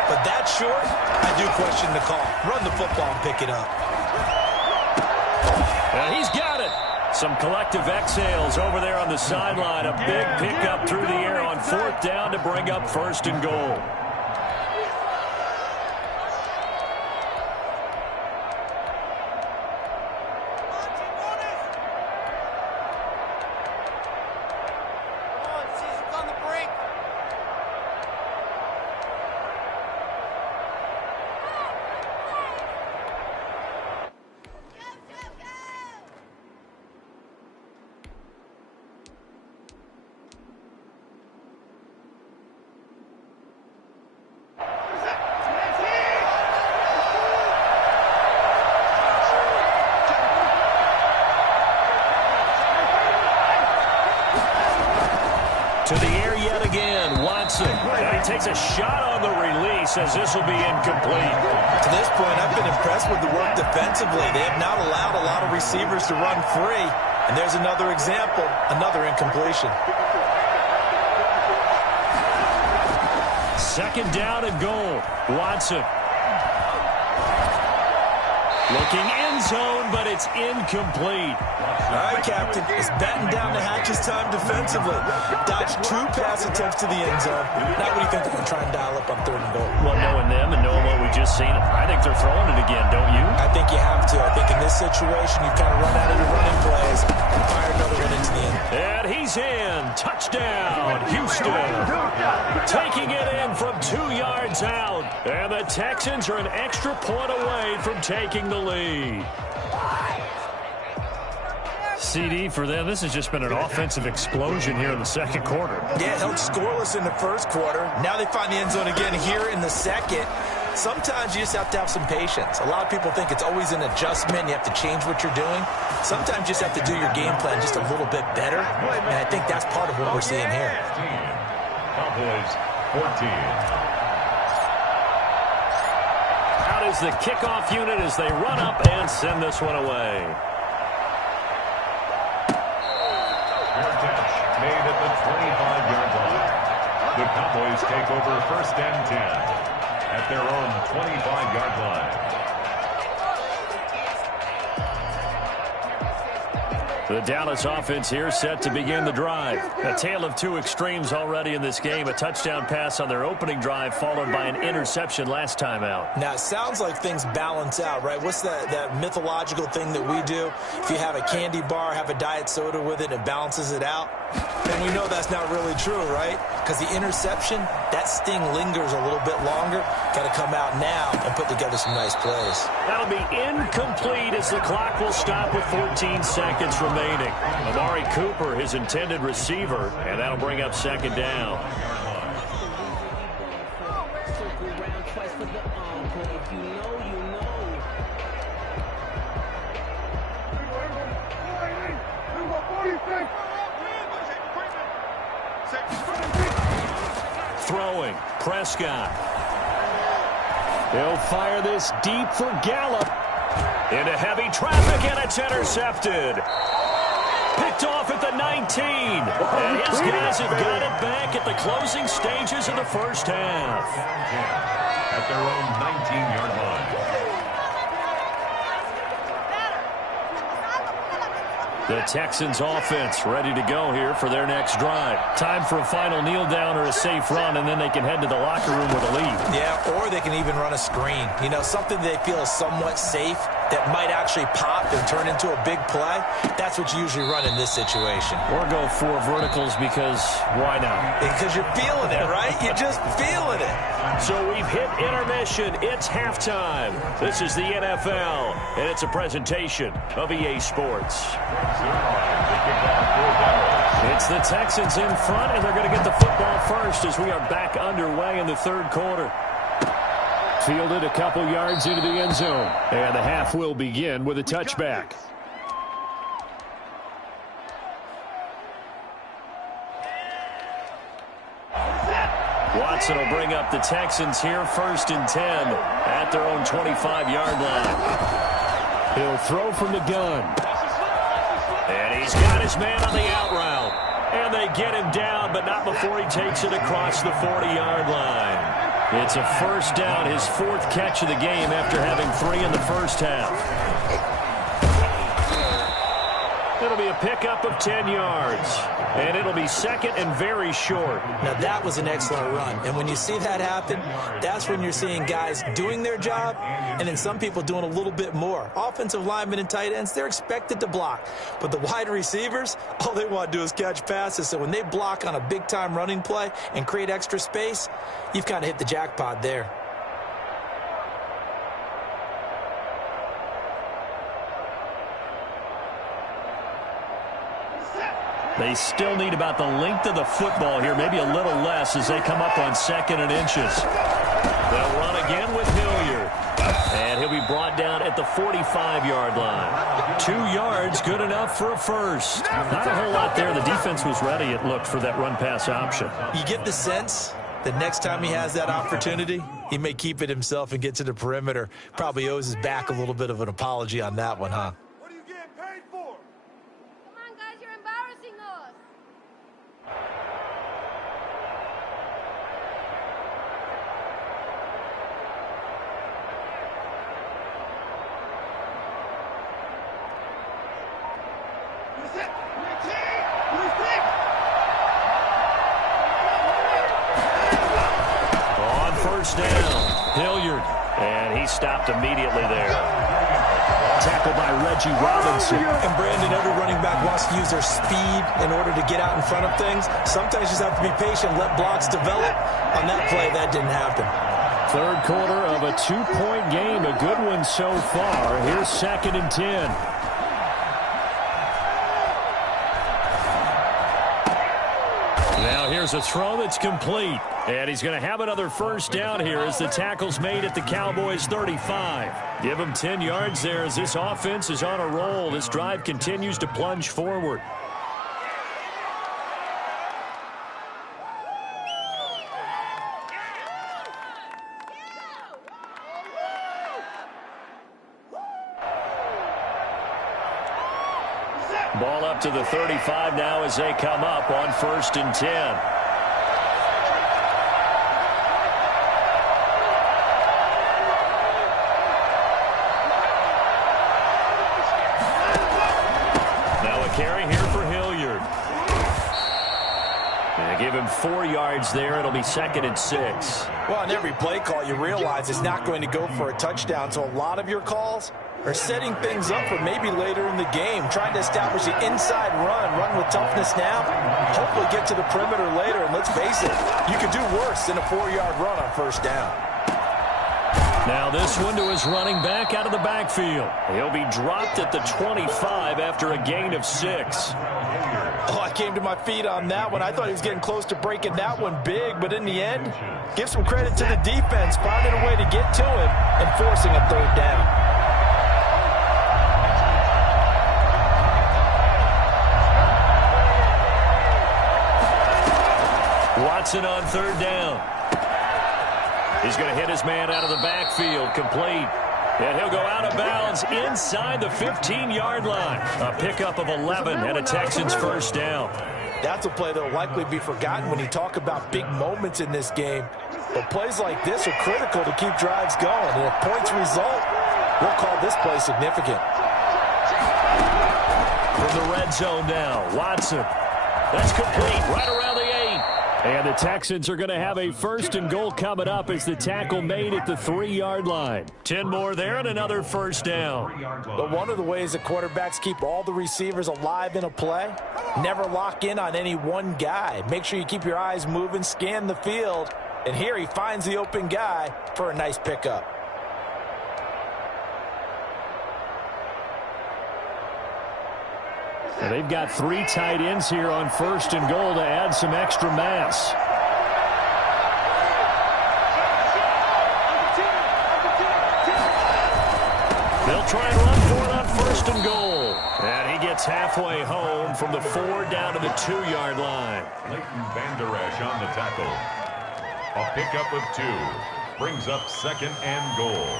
But that short, I do question the call. Run the football and pick it up. And he's got it. Some collective exhales over there on the sideline. A big pickup through the air on 4th down to bring up 1st and goal. To the air yet again, Watson. And he takes a shot on the release as this will be incomplete. To this point, I've been impressed with the work defensively. They have not allowed a lot of receivers to run free. And there's another example, another incompletion. Second down and goal. Watson. Looking end zone, but it's incomplete. All right, Captain. It's batting down the hatches time defensively. Dodged 2 pass attempts to the end zone. Now what do you think they're going to try and dial up on 3rd and goal? Well, knowing them and knowing what we just seen, I think they're throwing it again, don't you? I think you have to. I think in this situation, you kind of run out of your running plays and fire another one into the end. And he's in. Touchdown, Houston. Taking it in from 2 yards out. And the Texans are an extra point away from taking the lead. CD for them, this has just been an offensive explosion here in the second quarter. Yeah, held scoreless in the first quarter. Now they find the end zone again here in the second. Sometimes you just have to have some patience. A lot of people think it's always an adjustment. You have to change what you're doing. Sometimes you just have to do your game plan just a little bit better. And I think that's part of what we're seeing here. Cowboys 14. Out is the kickoff unit as they run up and send this one away. Made at the 25-yard line. The Cowboys take over 1st and 10 at their own 25-yard line. The Dallas offense here set to begin the drive. A tale of 2 extremes already in this game. A touchdown pass on their opening drive followed by an interception last time out. Now, it sounds like things balance out, right? What's that mythological thing that we do? If you have a candy bar, have a diet soda with it, it balances it out. And we know that's not really true, right? Because the interception, that sting lingers a little bit longer. Got to come out now and put together some nice plays. That'll be incomplete as the clock will stop with 14 seconds remaining. Amari Cooper, his intended receiver, and that'll bring up 2nd down. Throwing, Prescott. He'll fire this deep for Gallup. Into heavy traffic, and it's intercepted. Picked off at the 19. And his guys have got it back at the closing stages of the first half. At their own 19-yard line. The Texans offense ready to go here for their next drive. Time for a final kneel down or a safe run, and then they can head to the locker room with a lead. Yeah, or they can even run a screen. You know, something they feel is somewhat safe that might actually pop and turn into a big play. That's what you usually run in this situation. Or go 4 verticals because why not? Because you're feeling it, right? You're just feeling it. So we've hit intermission. It's halftime. This is the NFL, and it's a presentation of EA Sports. It's the Texans in front, and they're going to get the football first as we are back underway in the 3rd quarter. Fielded a couple yards into the end zone, and the half will begin with a touchback. Watson will bring up the Texans here 1st and 10 at their own 25-yard line. He'll throw from the gun. And he's got his man on the out route. And they get him down, but not before he takes it across the 40-yard line. It's a 1st down, his 4th catch of the game after having 3 in the first half. It'll be a pickup of 10 yards. And it'll be 2nd and very short. Now, that was an excellent run. And when you see that happen, that's when you're seeing guys doing their job and then some people doing a little bit more. Offensive linemen and tight ends, they're expected to block. But the wide receivers, all they want to do is catch passes. So when they block on a big-time running play and create extra space, you've kind of hit the jackpot there. They still need about the length of the football here, maybe a little less as they come up on 2nd and inches. They'll run again with Hilliard. And he'll be brought down at the 45-yard line. 2 yards, good enough for a first. Not a whole lot there. The defense was ready, it looked, for that run-pass option. You get the sense that next time he has that opportunity, he may keep it himself and get to the perimeter. Probably owes his back a little bit of an apology on that one, huh? What are you getting paid for? Come on, guys, you're embarrassing us. On first down, Hilliard. And he stopped immediately there. Tackled by Reggie Robinson. And Brandon, every running back wants to use their speed in order to get out in front of things. Sometimes you just have to be patient, let blocks develop. On that play, that didn't happen. Third quarter of a 2-point game. A good one so far. Here's 2nd and 10. Now here's a throw that's complete. And he's going to have another first down here as the tackle's made at the Cowboys' 35. Give him 10 yards there as this offense is on a roll. This drive continues to plunge forward. Ball up to the 35 now as they come up on 1st and 10. Carry here for Hilliard. And give him 4 yards there. It'll be 2nd and 6. Well, on every play call, you realize it's not going to go for a touchdown. So a lot of your calls are setting things up for maybe later in the game, trying to establish the inside run with toughness now, hopefully get to the perimeter later. And let's face it, you could do worse than a 4-yard run on first down. Now this one to his running back out of the backfield. He'll be dropped at the 25 after a gain of 6. Oh, I came to my feet on that one. I thought he was getting close to breaking that one big, but in the end, give some credit to the defense, finding a way to get to him and forcing a 3rd down. Watson on 3rd down. He's going to hit his man out of the backfield, complete. And he'll go out of bounds inside the 15-yard line. A pickup of 11 and a Texans first down. That's a play that will likely be forgotten when you talk about big moments in this game. But plays like this are critical to keep drives going. And if points result, we'll call this play significant. From the red zone now, Watson. That's complete right around the 8. And the Texans are going to have a 1st and goal coming up as the tackle made at the 3-yard line. 10 more there and another first down. But one of the ways that quarterbacks keep all the receivers alive in a play, never lock in on any one guy. Make sure you keep your eyes moving, scan the field. And here he finds the open guy for a nice pickup. And they've got 3 tight ends here on 1st and goal to add some extra mass. They'll try and run for it on 1st and goal. And he gets halfway home from the 4 down to the 2-yard line. Leighton Vander Esch on the tackle. A pickup of 2 brings up 2nd and goal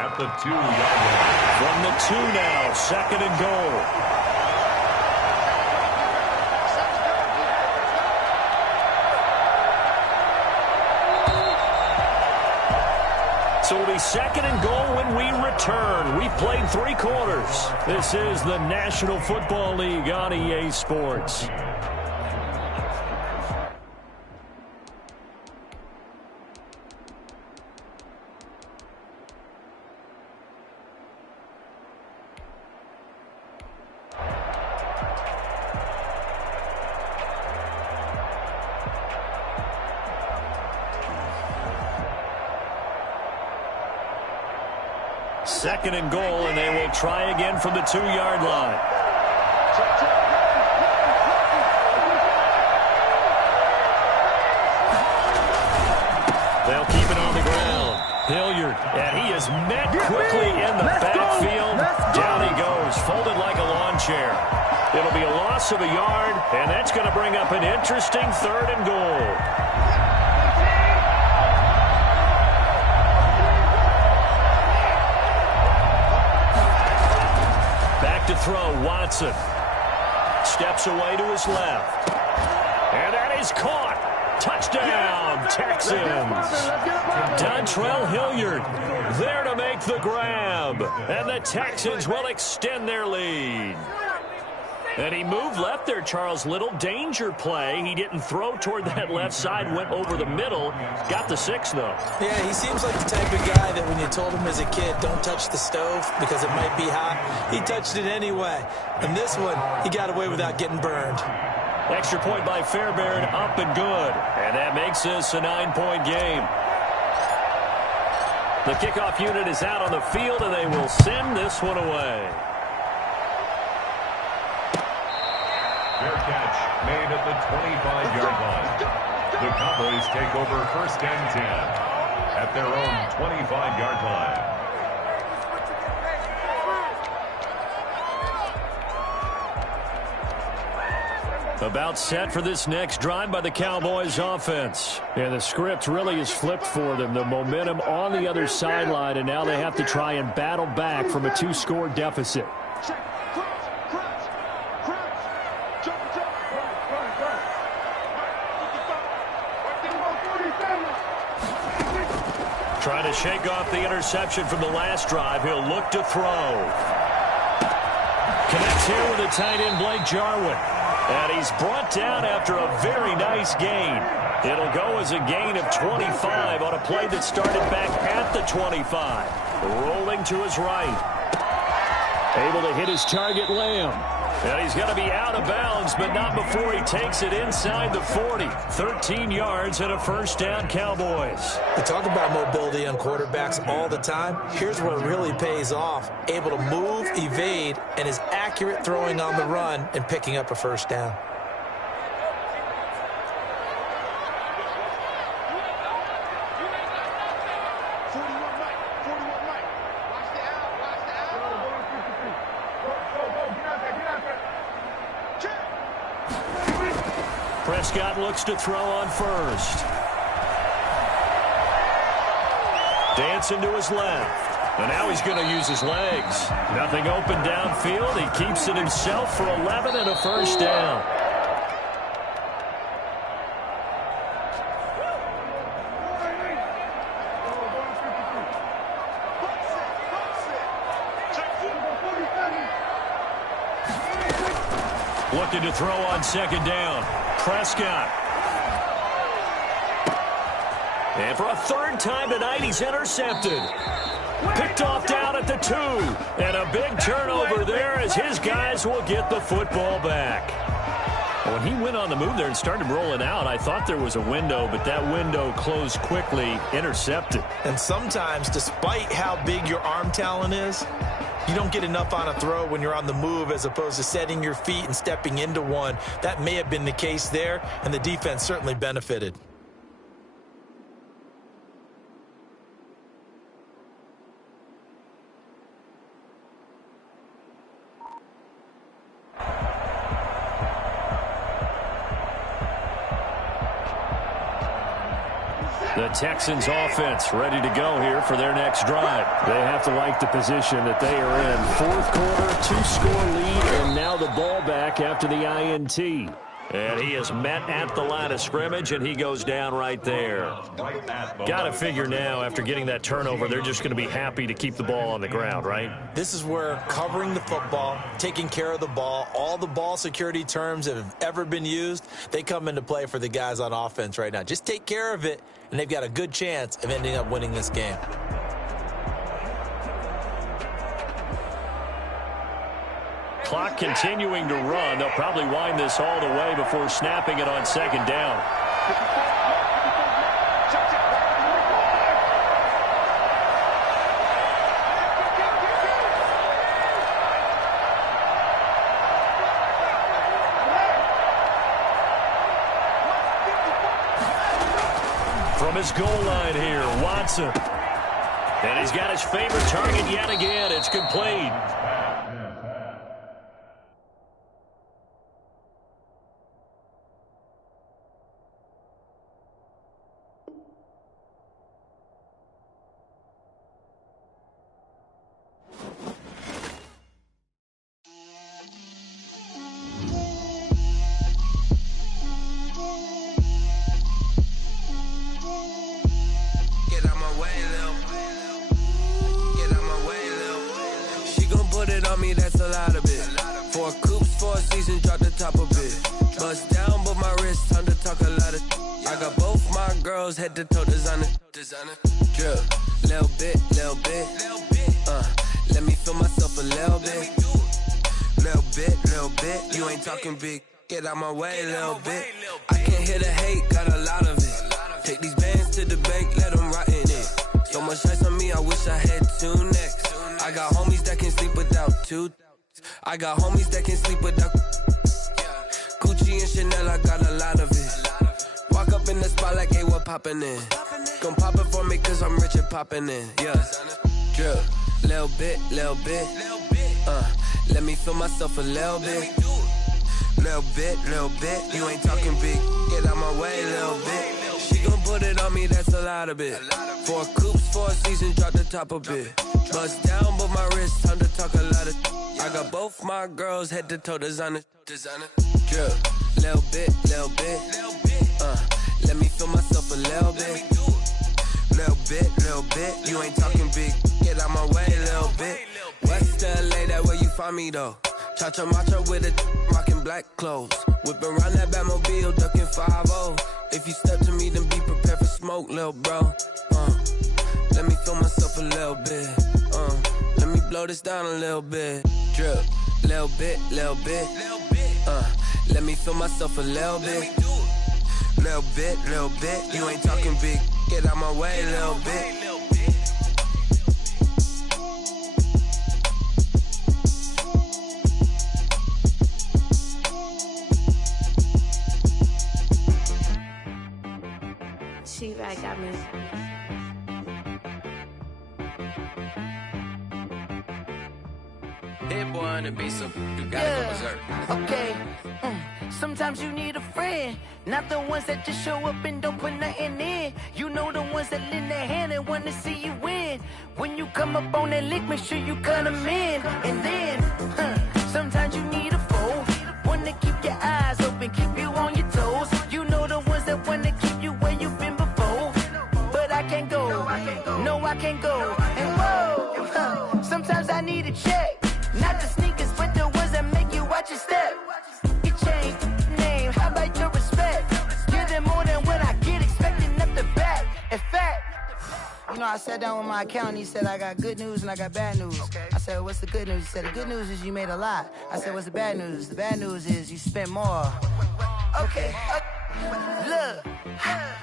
at the 2-yard line. From the 2 now, 2nd and goal. So it'll be 2nd and goal when we return. We've played 3 quarters. This is the National Football League on EA Sports. Second and goal, and they will try again from the 2-yard line. They'll keep it on the ground. Hilliard, and he is met quickly in the backfield. Down he goes, folded like a lawn chair. It'll be a loss of a yard, and that's going to bring up an interesting 3rd and goal. Back to throw, Watson. Steps away to his left. And that is caught. Touchdown, Texans. Dontrell Hilliard there to make the grab. And the Texans will extend their lead. And he moved left there, Charles Little. Danger play. He didn't throw toward that left side, went over the middle. Got the 6, though. Yeah, he seems like the type of guy that when you told him as a kid, don't touch the stove because it might be hot, he touched it anyway. And this one, he got away without getting burned. Extra point by Fairbairn, up and good. And that makes this a 9-point game. The kickoff unit is out on the field, and they will send this one away. Fair catch made at the 25-yard line. The Cowboys take over 1st and 10 at their own 25-yard line. About set for this next drive by the Cowboys offense. And the script really is flipped for them. The momentum on the other sideline, and now they have to try and battle back from a 2-score deficit. Trying to shake off the interception from the last drive. He'll look to throw. Connects here with the tight end, Blake Jarwin. And he's brought down after a very nice gain. It'll go as a gain of 25 on a play that started back at the 25. Rolling to his right. Able to hit his target, Lamb. And he's going to be out of bounds, but not before he takes it inside the 40. 13 yards and a 1st down, Cowboys. We talk about mobility on quarterbacks all the time. Here's where it really pays off. Able to move, evade, and is accurate throwing on the run and picking up a 1st down. Prescott looks to throw on 1st. Dancing to his left. And now he's going to use his legs. Nothing open downfield. He keeps it himself for 11 and a 1st down. Looking to throw on 2nd down. Prescott. And for a 3rd time tonight, he's intercepted. Picked off down at the 2. And a big turnover there as his guys will get the football back. When he went on the move there and started rolling out, I thought there was a window, but that window closed quickly, intercepted. And sometimes, despite how big your arm talent is, you don't get enough on a throw when you're on the move as opposed to setting your feet and stepping into one. That may have been the case there, and the defense certainly benefited. The Texans offense ready to go here for their next drive. They have to like the position that they are in. 4th quarter, 2-score lead, and now the ball back after the INT. And he is met at the line of scrimmage, and he goes down right there. Got to figure now, after getting that turnover, they're just going to be happy to keep the ball on the ground, right? This is where covering the football, taking care of the ball, all the ball security terms that have ever been used, they come into play for the guys on offense right now. Just take care of it, and they've got a good chance of ending up winning this game. Clock continuing to run. They'll probably wind this all the way before snapping it on 2nd down. From his goal line here, Watson. And he's got his favorite target yet again. It's complete. That's a lot of it. 4 coops, 4 seasons, drop the top of it. Bust down, but my wrist, time to talk a lot of. I got both my girls head to toe designer. Drip, little bit. Let me feel myself a little bit. Little bit. You ain't talking big. Get out my way, little bit. I can't hear the hate, got a lot of it. Take these bands to the bank, let them rot in it. So much ice on me, I wish I had 2 necks. I got homies that can sleep without 2. I got homies that can sleep without Gucci and Chanel, I got a lot of it. Walk up in the spot like, hey, what poppin' in? Gon' pop it for me cause I'm rich and poppin' in. Yeah, drip, little bit. Let me feel myself a little bit. Little bit. You ain't talking big. Get out my way, little bit. She gon' put it on me, that's a lot of it. 4 coops, 4 seasons, drop the top of it. Bust down, but my wrist, time to talk a lot of. I got both my girls head to toe designer. Drip, little bit. Let me feel myself a little bit. Little bit. You ain't talking big. Get out my way, little bit. West LA, that where you find me though. Cha-cha matcha with a rockin' black clothes. Whip around that Batmobile, ducking 5-0. If you step to me, then be prepared for smoke, little bro. Let me feel myself a little bit. Let me blow this down a little bit. Drip, little bit. Let me feel myself a little bit. Little bit. You ain't talking big. Get out my way, little bit. She-Rag got me. Hit boy on the beat, so you gotta go berserk. Okay. Sometimes you need a friend, not the ones that just show up and don't put nothing in. You know the ones that lend their hand and want to see you win. When you come up on that lick, make sure you cut them in. And then, sometimes you need a foe, one to keep your eyes open, keep you on your toes. You know the ones that want to keep you where you've been before. But I can't go, no I can't go. And whoa, sometimes I need a check. Not the sneakers, but the ones that make you watch your step. You change name, how about your respect? Give them more than what I get, expecting up the back. In fact, you know, I sat down with my accountant, he said I got good news and I got bad news. I said, what's the good news? He said, the good news is you made a lot. I said, what's the bad news? The bad news is you spent more. Okay. Look,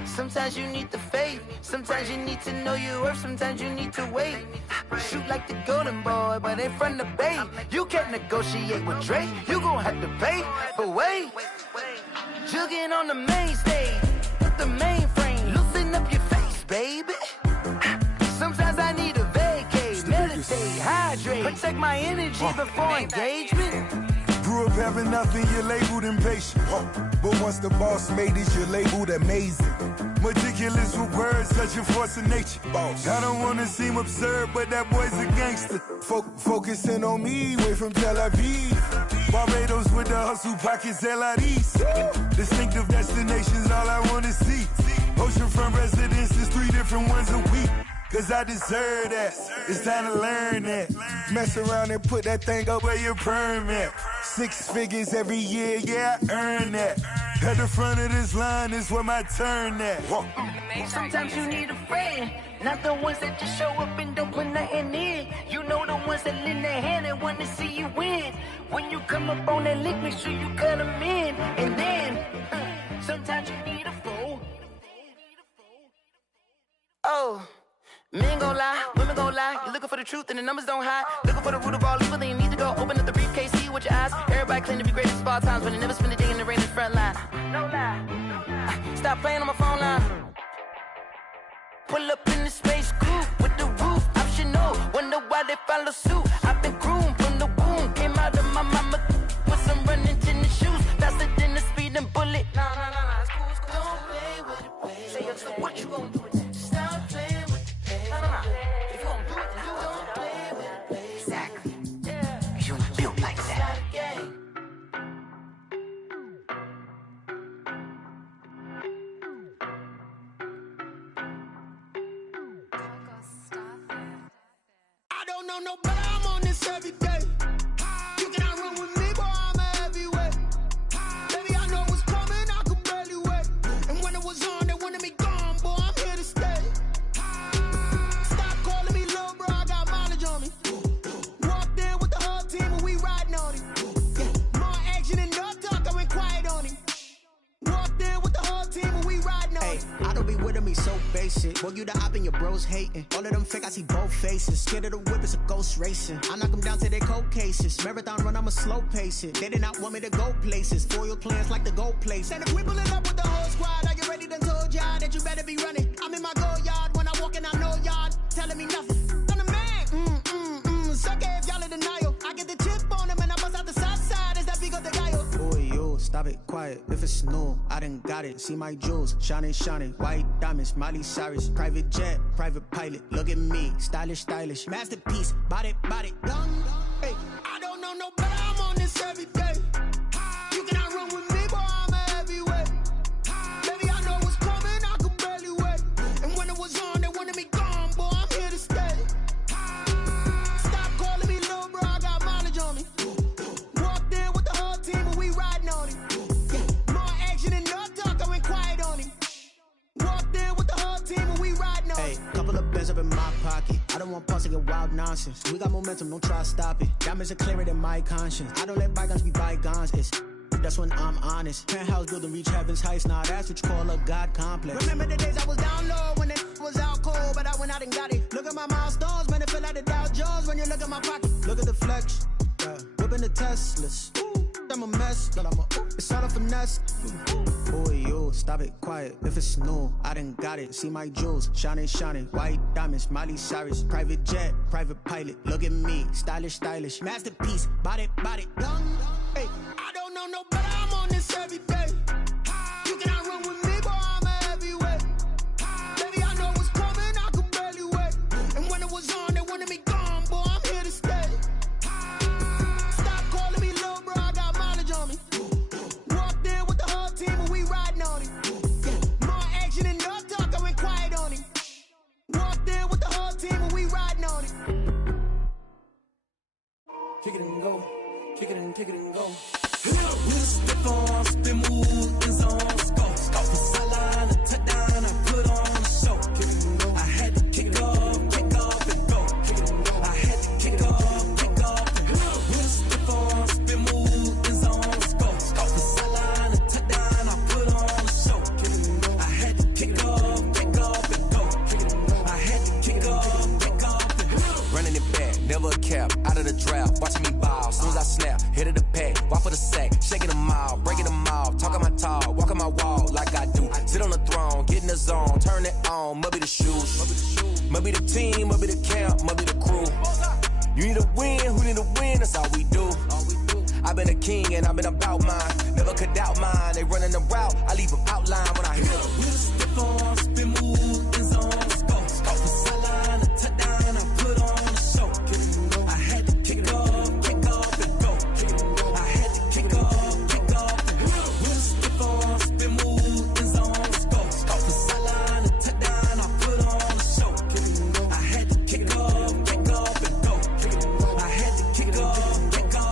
sometimes you need the faith, sometimes you need to know your worth, sometimes you need to wait. Shoot like the golden boy, but in front of the bay. You can't negotiate with Drake, you gon' have to pay. But wait, jugging on the main stage, with the mainframe, loosen up your face, baby. Sometimes I need a vacate, meditate, hydrate, protect my energy before engagement. Grew up having nothing, you're labeled impatient. But once the boss made it, you're labeled amazing. Meticulous with words, such a force of nature. I don't wanna seem absurd, but that boy's a gangster. Focusing on me, way from Tel Aviv. Barbados with the hustle pockets, LIDs. Distinctive destinations, all I wanna see. Oceanfront residences, 3 different ones a week. Cause I deserve that, it's time to learn that. Mess around and put that thing up where your permit. 6 figures every year, yeah, I earn that. At the front of this line is where my turn at. Sometimes you need a friend, not the ones that just show up and don't put nothing in. You know the ones that lend their hand and want to see you win. When you come up on that lick, make sure you cut them in. And then, sometimes you need a foe. Oh. Men gon' lie, women gon' lie. You're looking for the truth and the numbers don't hide. Looking for the root of all evil, then you need to go open up the briefcase, see with your eyes. Everybody claim to be greatest of all times, but they never spend a day in the rain in the front line. No lie. Stop playing on my phone line. Pull up in the space coupe with the roof Wonder why they follow suit. I've been groomed from the womb. Came out of my mama with some running tennis shoes. Faster than a speeding bullet. Nah, it's cool, it's cool. Don't play with it, play. Say yo, so what you gonna do? Stop playing with the play. Nah. If you gonna do it, then you don't play with it, play. Exactly. Yeah. You built like that. I don't know no better, I'm on this every day. You cannot run with me, boy, I'm a heavyweight. Baby, I know what's coming, I could barely wait. And when it was on, they wanted me gone, boy, I'm here to stay. Stop calling me little bro, I got mileage on me. Walked in with the whole team and we riding on him. More action and no talk, I went quiet on him. Walked in with the whole team and we riding on him. I don't be with him, he's so basic. Boy, you the op and your bros hating. All of them fake, I see both faces. Scared of the whip, it's a ghost racing. I knock them down to their cold cases. Marathon run, I'ma slow pace it. They did not want me to go places. Foil plans like the go place. And if we pulling up with the whole squad, are you ready? Done told y'all that you better be running. I'm in my go yard. When I walk in, I know y'all telling me nothing. I'm the man. Suck it if y'all in denial. I get the chip on them and I bust out the south side. Is that Vigo de Gallo? Boy, yo, stop it, quiet. If it's new, I done got it. See my jewels, shining, shining. White diamonds, Miley Cyrus. Private jet, private pilot. Look at me, stylish, stylish. Masterpiece, body, done. Hey, I don't know no better, I'm on this every day. You cannot run with me, boy, I'm a heavyweight. Baby, I know what's coming, I could barely wait. And when it was on, they wanted me gone, boy, I'm here to stay. Stop calling me little bro, I got mileage on me. Walked in with the whole team and we riding on him. More action and no talk, I went quiet on him. Walked in with the whole team and we riding on him. Hey, couple of bands up in my pocket. I don't want pause to get wild nonsense. We got momentum, don't try to stop it. Diamonds are clearer than my conscience. I don't let bygones be bygones. It's that's when I'm honest. Penthouse building, reach heaven's heights. Nah, that's what you call a God complex. Remember the days I was down low when it was out cold, but I went out and got it. Look at my milestones, man, it feel like the Dow Jones when you look at my pocket. Look at the flex, whipping the Teslas. I'm a mess, but it's all a finesse. Boy, yo, stop it, quiet. If it's new, I done got it. See my jewels, shining, shining. White diamonds, Miley Cyrus. Private jet, private pilot. Look at me, stylish, stylish. Masterpiece, body, done. Hey, I don't know no better, I'm on this every day. You cannot run with me, boy, I'm a heavyweight. Baby, I know what's coming, I could barely wait. And when it was on, they wanted me gone, boy, I'm here to stay. Stop calling me little bro, I got mileage on me. Walked in with the whole team and we riding on him. More action and no talk, I went quiet on him. Walked in with the whole team and we riding on him. Kick it and go. Kick it and go. With stiff on, spin move, in zone, scope. Scope the sideline, a touchdown, I put on a show. Kick it and go. I had to kick off and go. Kick it and go. I had to kick off and go. With stiff on, spin move, in zone, scope. Scope the sideline, a touchdown, I put on a show. Kick it and go. I had to kick off and go. Kick it and go. I had to kick off and go. Running it back, never a cap, out of the draft, watching me ball. Soon as I snap, hit of the pack, walk for the sack, shaking them out, breaking them out, talking my talk, walking my wall like I do. Sit on the throne, get in the zone, turn it on, maybe the shoes, maybe the team, maybe the camp, maybe the crew. You need a win, who need a win, that's all we do. I've been a king and I've been about mine, never could doubt mine. They running the route, I leave them outline when I hit them. With a stiff on, spin move, in zone, scope. Scope the sideline, a touchdown, I put on a show. I had to kick off and go. I had to kick off and go. With a stiff on, spin move, in zone, scope. Scope the sideline, a touchdown, I put on a show. I had to kick off and go. I had to kick off and go.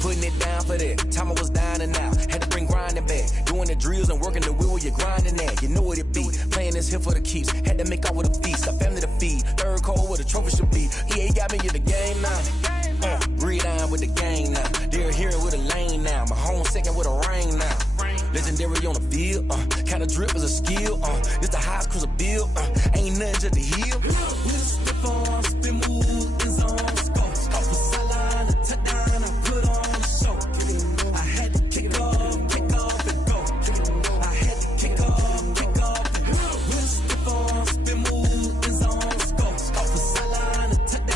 Putting it down for that, time I was down and out. Had to bring grinding back, doing the drills and working the wheel where you're grinding at. You know what it be, playing this here for the keeps. Had to make out with a feast, a family to feed. Third cold where the trophy should be. EA got me in the game now. Breathe down with the gang now. They're here with a lane now. My home second with a rain now. Legendary on the field, kinda drip as a skill. This the highest cruiser bill, ain't nothing just the hill. With a stiff on, spin move, in zone, scope. Scope the sideline, a touchdown, I put on a show. I had to kick off and go. I had to kick off and go. With a stiff on, spin move, in zone, scope. Scope the sideline, a touchdown.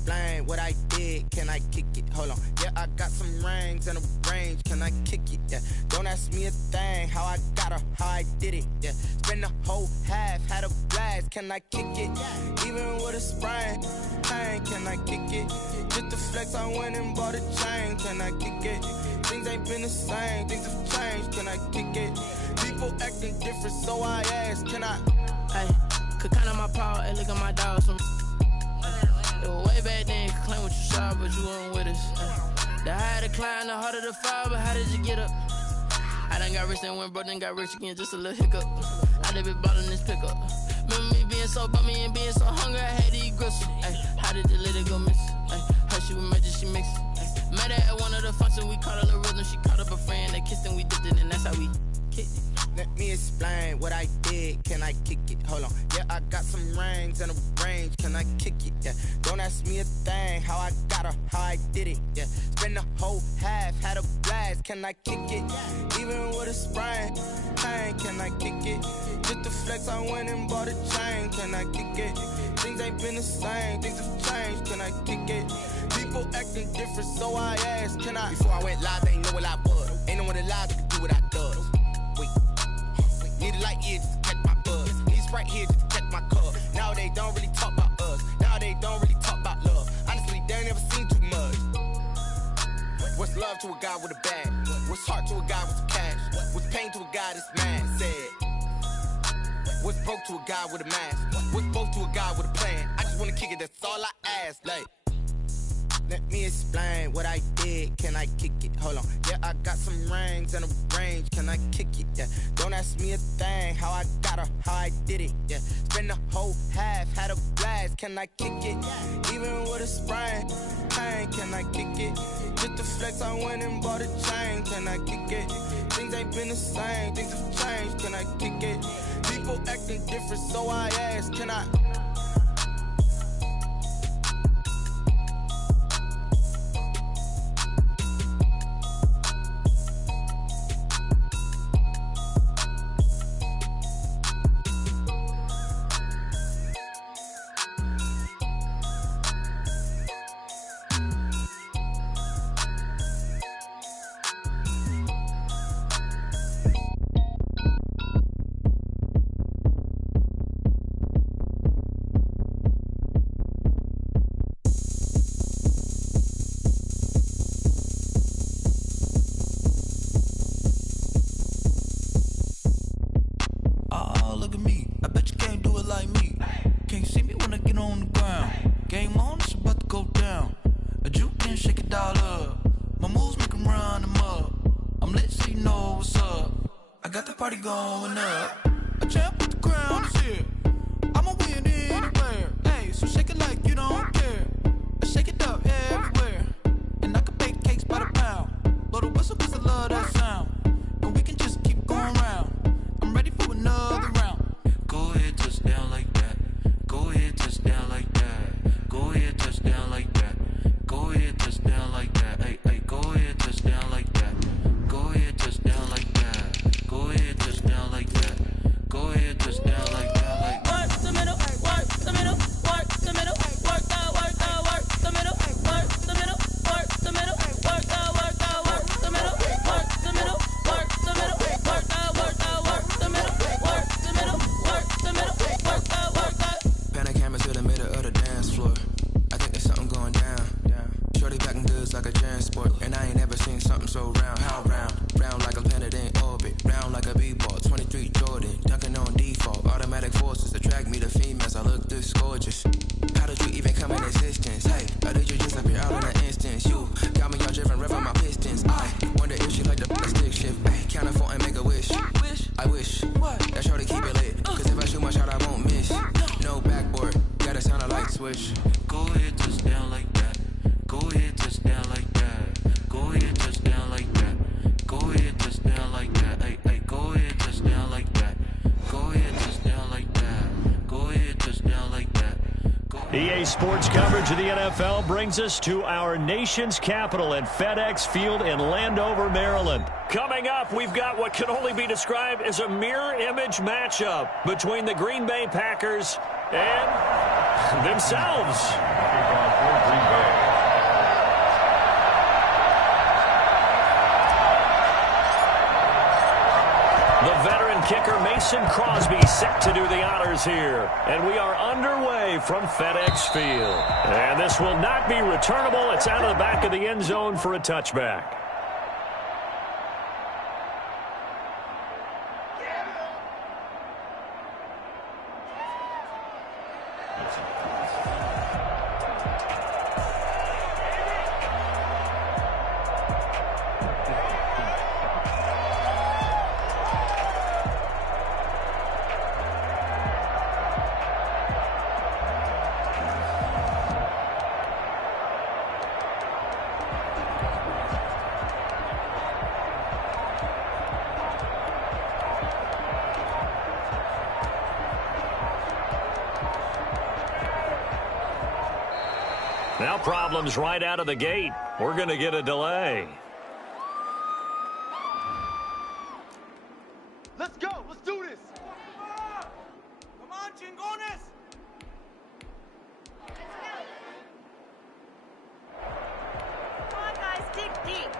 explain what I did? Can I kick it? Hold on. Yeah, I got some rings and a range. Can I kick it? Yeah. Don't ask me a thing. How I got her, how I did it. Yeah. Spend the whole half, had a blast. Can I kick it? Even with a sprain. Pain, can I kick it? Just the flex, I went and bought a chain. Can I kick it? Things ain't been the same. Things have changed. Can I kick it? People acting different, so I ask. Can I? Hey, could count on my power and look at my dogs. It was way back then, you could claim what you saw, but you weren't with us. The higher the climb, the harder the fall, but how did you get up? I done got rich and went broke, then got rich again, just a little hiccup. I done been bottling this pickup. Remember me being so bummy and being so hungry, I had to eat gristle. Ay, how did the little go miss? Ay, her she was magic, she mixed. Met her at one of the functions, we caught a little rhythm, she caught up a friend, they kissed and we dipped it, and that's how we kicked it. Let me explain what I did. Can I kick it? Hold on. Yeah, I got some rings and a range. Can I kick it? Yeah. Don't ask me a thing. How I got her, how I did it. Yeah. Spend the whole half, had a blast. Can I kick it? Even with a sprain. Pain, can I kick it? Just the flex, I went and bought a chain. Can I kick it? Things ain't been the same. Things have changed. Can I kick it? People acting different, so I asked. Can I? Before I went live, they ain't know what I was. Ain't no one alive that could do what I does. Need a light here just to catch my buzz. Need a Sprite here just to catch my cup. Now they don't really talk about us. Now they don't really talk about love. Honestly, they ain't never seen too much. What's love to a guy with a bag? What's heart to a guy with some cash? What's pain to a guy that's mad? Said. What's broke to a guy with a mask? What's both to a guy with a plan? I just wanna kick it, that's all I ask. Like, let me explain what I did. Can I kick it? Hold on. Yeah, I got some rings and a range. Can I kick it? Yeah. Don't ask me a thing. How I got her, how I did it. Yeah. Spend the whole half, had a blast. Can I kick it? Even with a sprain. Pain, can I kick it? Just the flex, I went and bought a chain. Can I kick it? Things ain't been the same. Things have changed. Can I kick it? People acting different, so I ask. Can I? Going up, a champ with the crown is here. I'ma win anywhere. Hey, so shake it like you don't care. Shake it up everywhere. And I can bake cakes by the pound. Blow the whistle 'cause I love that sound. And we can just keep going round. I'm ready for another round. Go ahead, touch down like that. Go ahead, touch down like that. Go ahead, touch down like that. Go ahead, touch down like that. Hey, hey, go ahead, touch down like that. Go ahead, touch down like that. Go ahead, touch down like that. Go ahead, touch down like that. Like work the middle, work the middle, work the middle, work the middle, work the middle, work the middle, work the middle, work the middle, work the middle, work the middle, work the middle, work the middle, work the. Pan a camera to the middle of the dance floor. I think there's something going down. Shorty packing goods like a transport, and I ain't never seen something so round. How round? Round like a planet in orbit, round like a b-ball. 23 Jordan, dunking on default. Automatic forces attract me to females. I look this gorgeous. How did you even come in existence? Hey, how did you just appear out in an instance? You got me all driven, revving my pistons. I wonder if she like the stick shift. Hey, count a 4 and make a wish. I wish that shorty keep it lit. 'Cause if I shoot my shot, I won't miss. No backboard, gotta sound a light switch. Go ahead, touch down like that. Go ahead, touch down like that. Go ahead, touch down like that. Go ahead, touch down like that. Hey, hey, go ahead, touch down like that. Go ahead, touch down like that. Go ahead, touch down like that. EA Sports coverage of the NFL brings us to our nation's capital at FedEx Field in Landover, Maryland. Coming up, we've got what can only be described as a mirror image matchup between the Green Bay Packers and themselves. Mason Crosby set to do the honors here. And we are underway from FedEx Field. And this will not be returnable. It's out of the back of the end zone for a touchback. Now problems right out of the gate. We're going to get a delay. Let's go. Let's do this. Come on, chingones. Come on, guys. Dig deep.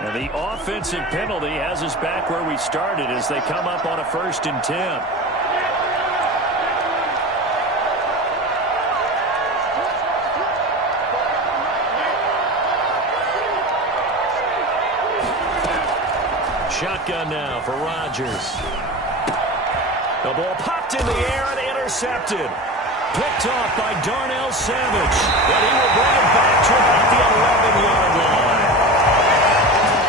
And the offensive penalty has us back where we started as they come up on a 1st and 10. Shotgun now for Rodgers. The ball popped in the air and intercepted. Picked off by Darnell Savage. But he will bring it back to about the 11-yard line.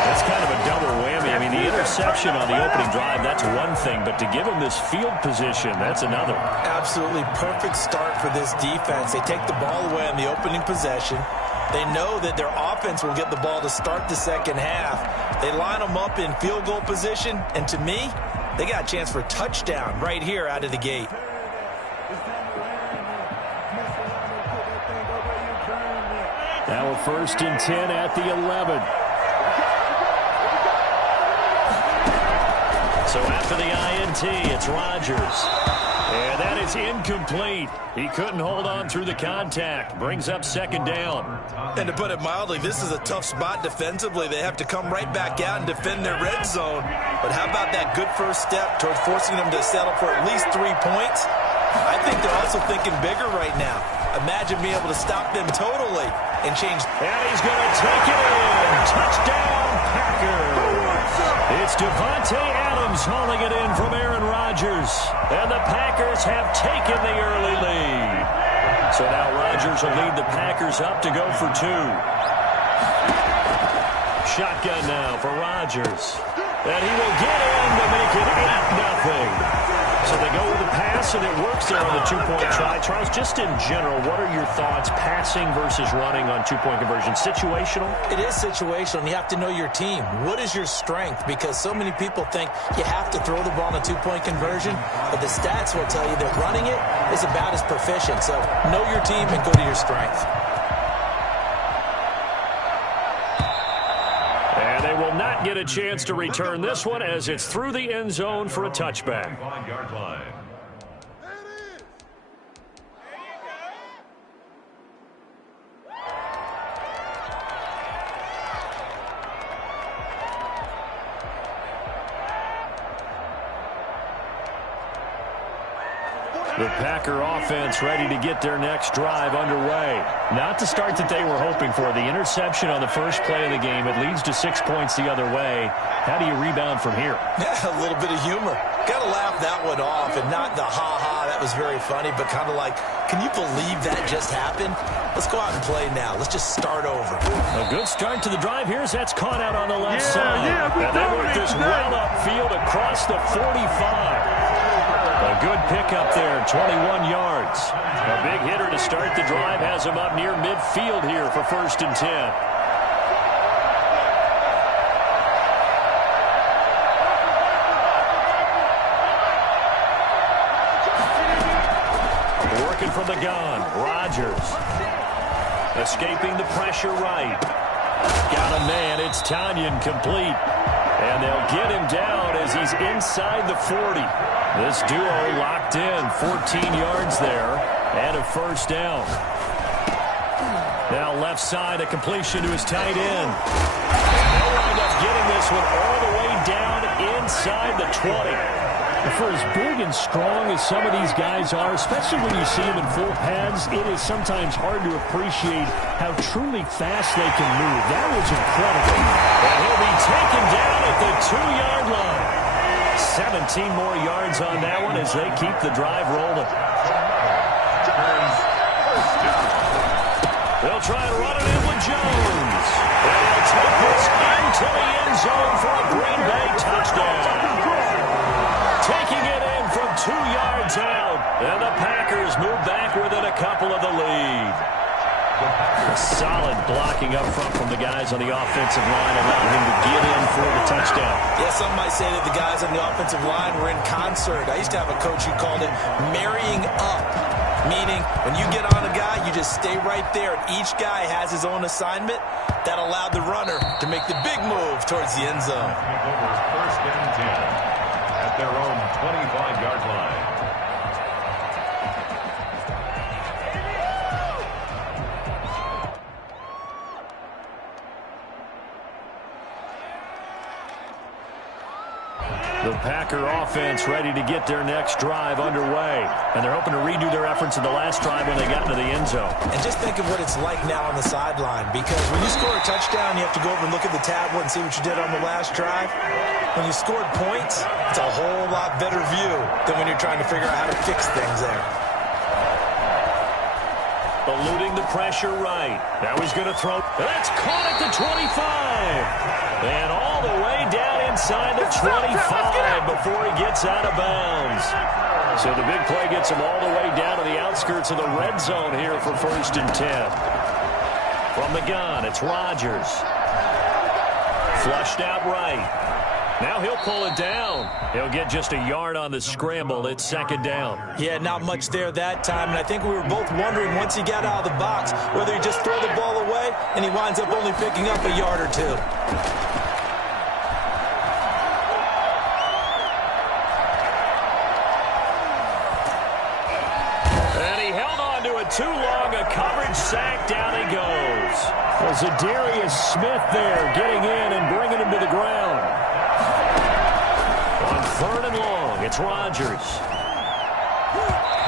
That's kind of a double whammy. I mean, the interception on the opening drive, that's one thing. But to give him this field position, that's another. Absolutely perfect start for this defense. They take the ball away on the opening possession. They know that their offense will get the ball to start the second half. They line them up in field goal position, and to me, they got a chance for a touchdown right here out of the gate. Now a 1st and 10 at the 11. So after the INT, it's Rodgers. And that is incomplete. He couldn't hold on through the contact. Brings up 2nd down. And to put it mildly, this is a tough spot defensively. They have to come right back out and defend their red zone. But how about that good first step towards forcing them to settle for at least 3 points? I think they're also thinking bigger right now. Imagine being able to stop them totally and change. And he's going to take it in. Touchdown, Packers. It's Devontae Adams hauling it in from Aaron Rodgers. And the Packers have taken the early lead. So now Rodgers will lead the Packers up to go for 2. Shotgun now for Rodgers. And he will get in to make it 8-0. So they go with the pass, and it works there on the 2-point try. Charles, just in general, what are your thoughts passing versus running on 2-point conversion? Situational? It is situational, and you have to know your team. What is your strength? Because so many people think you have to throw the ball on a 2-point conversion, but the stats will tell you that running it is about as proficient. So know your team and go to your strength. And they will not get a chance to return this one as it's through the end zone for a touchback. The Packer offense ready to get their next drive underway. Not the start that they were hoping for. The interception on the first play of the game. It leads to 6 points the other way. How do you rebound from here? Yeah, a little bit of humor. Got to laugh that one off, and not the ha-ha, that was very funny, but kind of like, can you believe that just happened? Let's go out and play now. Let's just start over. A good start to the drive. Here's that's caught out on the left side. And they work this well upfield across the 45. A good pickup there, 21 yards. A big hitter to start the drive has him up near midfield here for 1st and 10. Working from the gun, Rodgers. Escaping the pressure right. Got a man, it's Tanyan complete. And they'll get him down as he's inside the 40. This duo locked in, 14 yards there, and a 1st down. Now left side, a completion to his tight end. And they'll this one all the way down inside the 20. For as big and strong as some of these guys are, especially when you see them in full pads, it is sometimes hard to appreciate how truly fast they can move. That was incredible. And he'll be taken down at the 2-yard line. 17 more yards on that one as they keep the drive rolling. They'll try and run it in with Jones. And he'll take this into the end zone for a Green Bay touchdown. Taking it in from 2 yards out. And the Packers move back within a couple of the lead. A solid blocking up front from the guys on the offensive line, allowing him to get in for the touchdown. Yeah, some might say that the guys on the offensive line were in concert. I used to have a coach who called it marrying up, meaning when you get on a guy, you just stay right there, and each guy has his own assignment. That allowed the runner to make the big move towards the end zone. First and 10 at their own 25-yard line. The Packer offense ready to get their next drive underway. And they're hoping to redo their efforts in the last drive when they got into the end zone. And just think of what it's like now on the sideline, because when you score a touchdown, you have to go over and look at the tablet and see what you did on the last drive. When you scored points, it's a whole lot better view than when you're trying to figure out how to fix things there. Eluding the pressure right. Now he's going to throw. That's caught at the 25. And all the way down inside the 25 before he gets out of bounds. So the big play gets him all the way down to the outskirts of the red zone here for 1st and 10. From the gun, it's Rodgers. Flushed out right. Now he'll pull it down. He'll get just a yard on the scramble. It's 2nd down. Yeah, not much there that time. And I think we were both wondering once he got out of the box whether he just throw the ball away and he winds up only picking up a yard or two. And he held on to it too long. A coverage sack. Down he goes. Was Zadarius Smith there getting in and bringing him to the ground. On 3rd and long, it's Rodgers.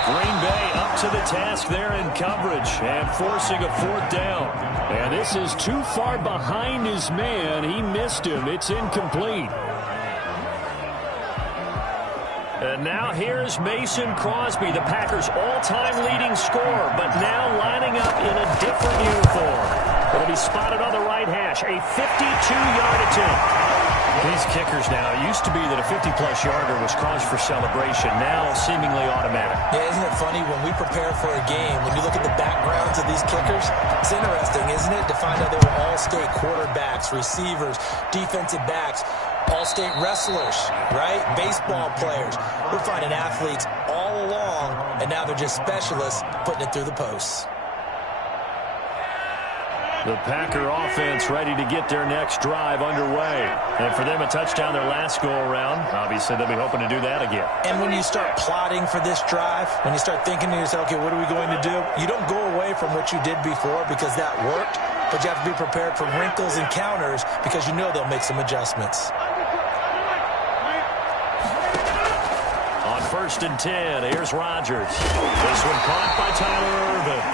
Green Bay up to the task there in coverage and forcing a 4th down. And this is too far behind his man. He missed him. It's incomplete. And now here's Mason Crosby, the Packers' all-time leading scorer, but now lining up in a different uniform. It'll be spotted on the right hash, a 52-yard attempt. These kickers now, it used to be that a 50-plus yarder was cause for celebration, now seemingly automatic. Yeah, isn't it funny when we prepare for a game, when you look at the backgrounds of these kickers, it's interesting, isn't it, to find out they were all-state quarterbacks, receivers, defensive backs, all-state wrestlers, right? Baseball players. We're finding athletes all along, and now they're just specialists putting it through the posts. The Packer offense ready to get their next drive underway. And for them, a touchdown their last go-around. Obviously, they'll be hoping to do that again. And when you start plotting for this drive, when you start thinking to yourself, okay, what are we going to do? You don't go away from what you did before because that worked, but you have to be prepared for wrinkles and counters because you know they'll make some adjustments. On 1st and 10, here's Rodgers. This one caught by Tyler Ervin.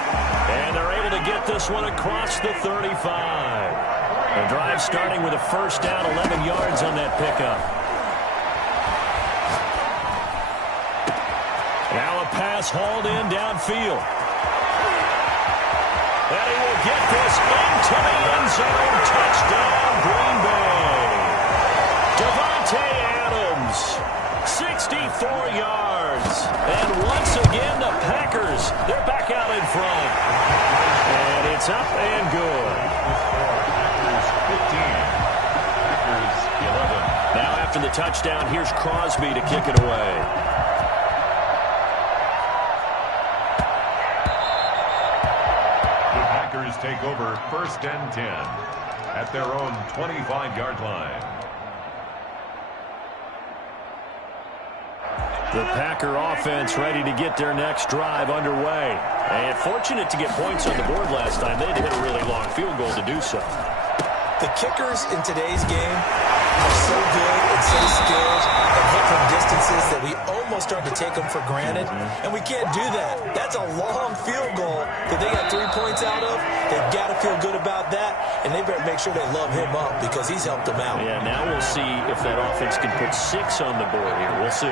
And they're able to get this one across the 35. The drive starting with a 1st down, 11 yards on that pickup. Now a pass hauled in downfield. And he will get this into the end zone. Touchdown, Green Bay. Davante Adams, 64 yards. And once again, the Packers, they're back out in front. And it's up and good. Packers 15. Packers 11. Now after the touchdown, here's Crosby to kick it away. The Packers take over 1st and 10 at their own 25-yard line. The Packer offense ready to get their next drive underway. And fortunate to get points on the board last time. They had to hit a really long field goal to do so. The kickers in today's game, are so good and so skilled and hit from distances that we almost start to take them for granted, and we can't do that. That's a long field goal that they got 3 points out of. They've got to feel good about that, and they better make sure they love him up because he's helped them out. Yeah, now we'll see if that offense can put 6 on the board here. We'll see.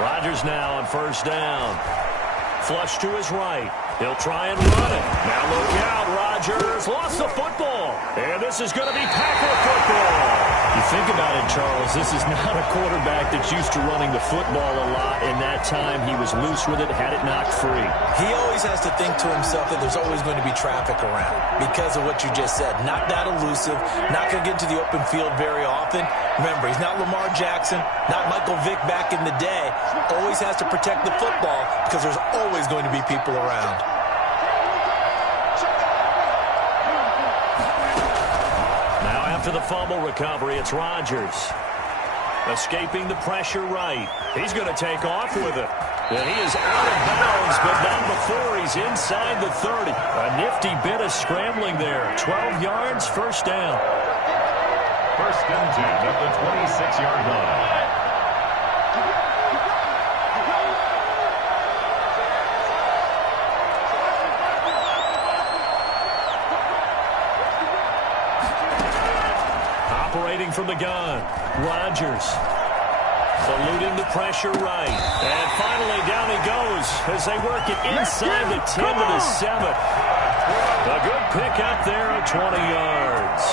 Rodgers now on first down. Flush to his right. He'll try and run it. Now look out, Rodgers lost the football. And this is going to be Packer football. You think about it, Charles, this is not a quarterback that's used to running the football a lot. In that time, he was loose with it, had it knocked free. He always has to think to himself that there's always going to be traffic around because of what you just said. Not that elusive, not going to get into the open field very often. Remember, he's not Lamar Jackson, not Michael Vick back in the day. Always has to protect the football because there's always going to be people around. To the fumble recovery, it's Rodgers. Escaping the pressure right. He's going to take off with it. And he is out of bounds, but not before he's inside the 30. A nifty bit of scrambling there. 12 yards, first down. First and 10 at the 26-yard line. Operating from the gun, Rodgers eluding the pressure right, and finally down he goes as they work it inside the 10 to the 7. A good pickup there at 20 yards.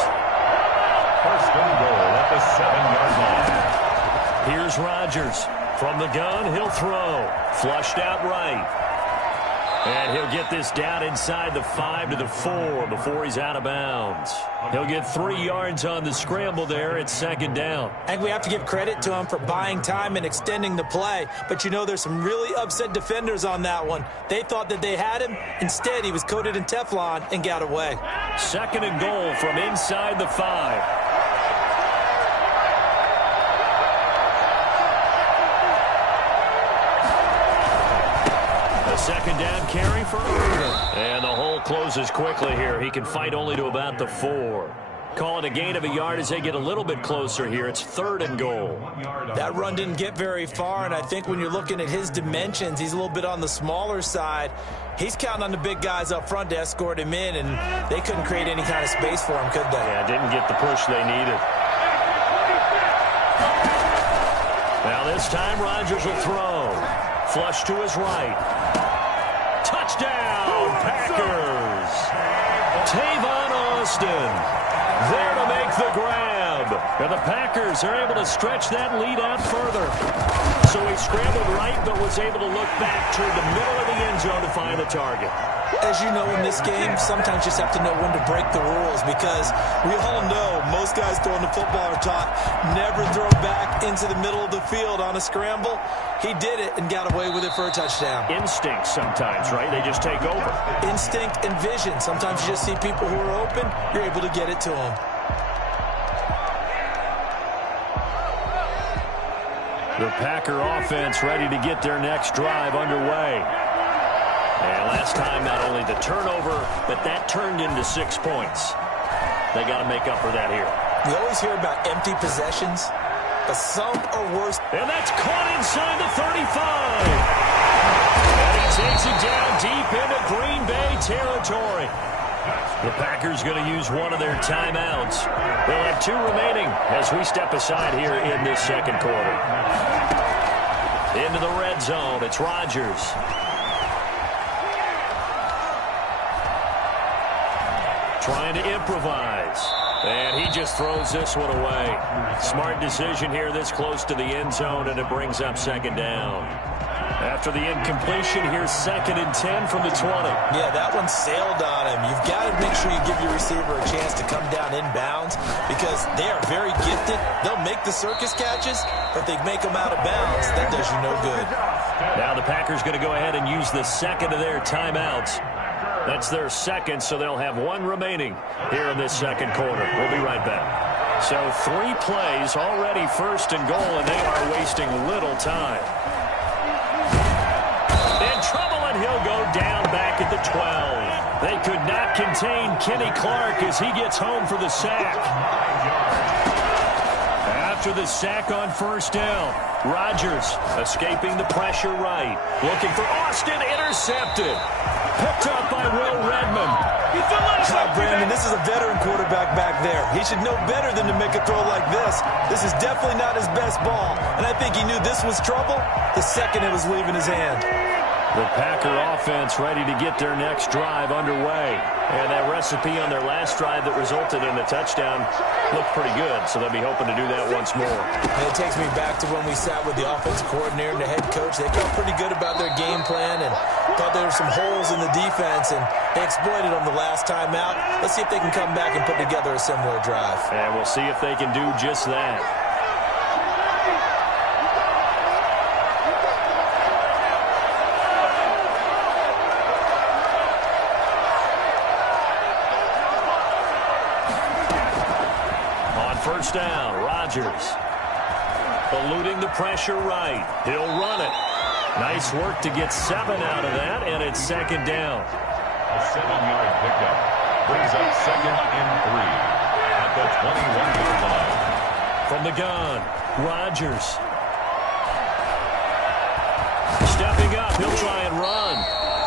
First and goal at the 7-yard line. Here's Rodgers from the gun. He'll throw, flushed out right. And he'll get this down inside the 5 to the 4 before he's out of bounds. He'll get 3 yards on the scramble there. It's second down. I think we have to give credit to him for buying time and extending the play. But, you know, there's some really upset defenders on that one. They thought that they had him. Instead, he was coated in Teflon and got away. Second and goal from inside the 5. Second down carry for Irvin. And the hole closes quickly here. He can fight only to about the 4. Call it a gain of a yard as they get a little bit closer here. It's third and goal. That run didn't get very far, and I think when you're looking at his dimensions, he's a little bit on the smaller side. He's counting on the big guys up front to escort him in, and they couldn't create any kind of space for him, could they? Yeah, didn't get the push they needed. Now this time Rodgers will throw. Flush to his right. Touchdown, Packers! Tavon Austin there to make the grab. And the Packers are able to stretch that lead out further. So he scrambled right, but was able to look back toward the middle of the end zone to find the target. As you know, in this game, sometimes you just have to know when to break the rules because we all know most guys throwing the football are taught never throw back into the middle of the field on a scramble. He did it and got away with it for a touchdown. Instinct sometimes, right? They just take over. Instinct and vision. Sometimes you just see people who are open, you're able to get it to them. The Packer offense ready to get their next drive underway. And last time, not only the turnover, but that turned into 6 points. They got to make up for that here. We always hear about empty possessions, but some are worse. And that's caught inside the 35. And he takes it down deep into Green Bay territory. The Packers going to use one of their timeouts. They'll have 2 remaining as we step aside here in this second quarter. Into the red zone, it's Rodgers. Trying to improvise. And he just throws this one away. Smart decision here this close to the end zone, and it brings up second down. After the incompletion, here's second and 10 from the 20. Yeah, that one sailed on him. You've got to make sure you give your receiver a chance to come down inbounds because they are very gifted. They'll make the circus catches, but they make them out of bounds. That does you no good. Now the Packers going to go ahead and use the second of their timeouts. That's their second, so they'll have 1 remaining here in this second quarter. We'll be right back. So 3 plays, already first and goal, and they are wasting little time. In trouble, and he'll go down back at the 12. They could not contain Kenny Clark as he gets home for the sack. After the sack on first down, Rodgers escaping the pressure right. Looking for Austin, intercepted. Picked up by Will Redmond. Brandon, this is a veteran quarterback back there. He should know better than to make a throw like this. This is definitely not his best ball, and I think he knew this was trouble the second it was leaving his hand. The Packer offense ready to get their next drive underway. And that recipe on their last drive that resulted in a touchdown looked pretty good, so they'll be hoping to do that once more. And it takes me back to when we sat with the offensive coordinator and the head coach. They felt pretty good about their game plan and thought there were some holes in the defense, and they exploited them the last time out. Let's see if they can come back and put together a similar drive. And we'll see if they can do just that. First down, Rodgers. Eluding the pressure right. He'll run it. Nice work to get 7 out of that, and it's second down. A 7-yard pickup brings up 2nd and 3 at the 21-yard line. From the gun, Rodgers. Stepping up, he'll try and run.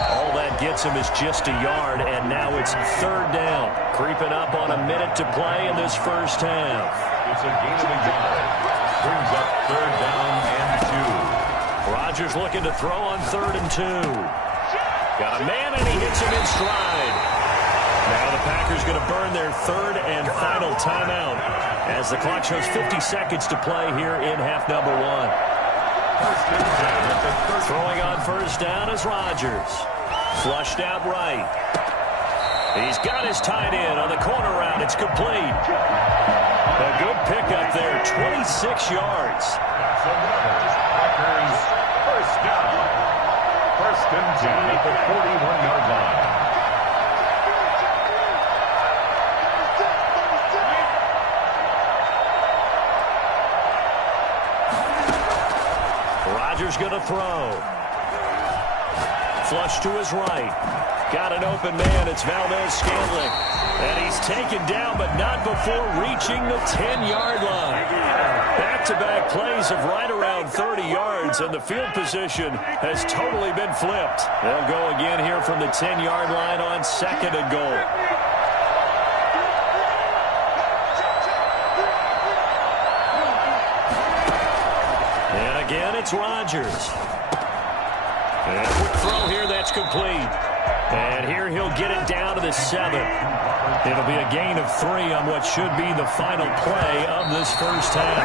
All that gets him is just a yard, and now it's third down. Creeping up on a minute to play in this first half. It's a gain of a yard. Brings up third down and 2. Rodgers looking to throw on 3rd and 2. Got a man, and he hits him in stride. Now the Packers going to burn their third and final timeout as the clock shows 50 seconds to play here in half number 1. Throwing on first down is Rodgers. Flushed out right. He's got his tight end on the corner route. It's complete. A good pickup there, 26 yards. Packers first down. 1st and 10 at the 41-yard line. Rodgers going to throw. Flush to his right. Got an open man. It's Valdes-Scantling. And he's taken down, but not before reaching the 10-yard line. Back-to-back plays of right around 30 yards, and the field position has totally been flipped. They'll go again here from the 10-yard line on 2nd and goal. And again, it's Rodgers. And a quick throw here, that's complete. And here he'll get it down to the 7. It'll be a gain of 3 on what should be the final play of this first half.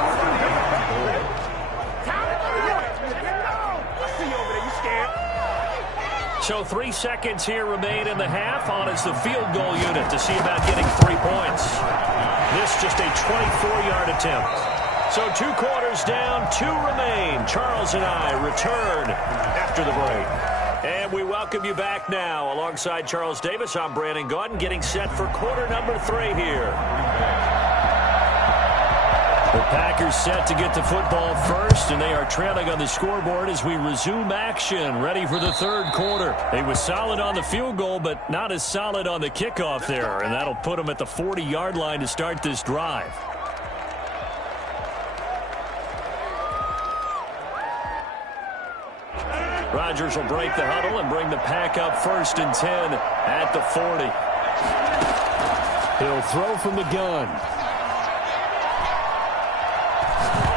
So 3 seconds here remain in the half. On is the field goal unit to see about getting 3 points. This just a 24-yard attempt. So 2 quarters down, 2 remain. Charles and I return after the break. And we welcome you back now. Alongside Charles Davis, I'm Brandon Gaudin, getting set for quarter number 3 here. The Packers set to get the football first, and they are trailing on the scoreboard as we resume action, ready for the third quarter. They was solid on the field goal, but not as solid on the kickoff there, and that'll put them at the 40-yard line to start this drive. Rodgers will break the huddle and bring the Pack up 1st and 10 at the 40. He'll throw from the gun.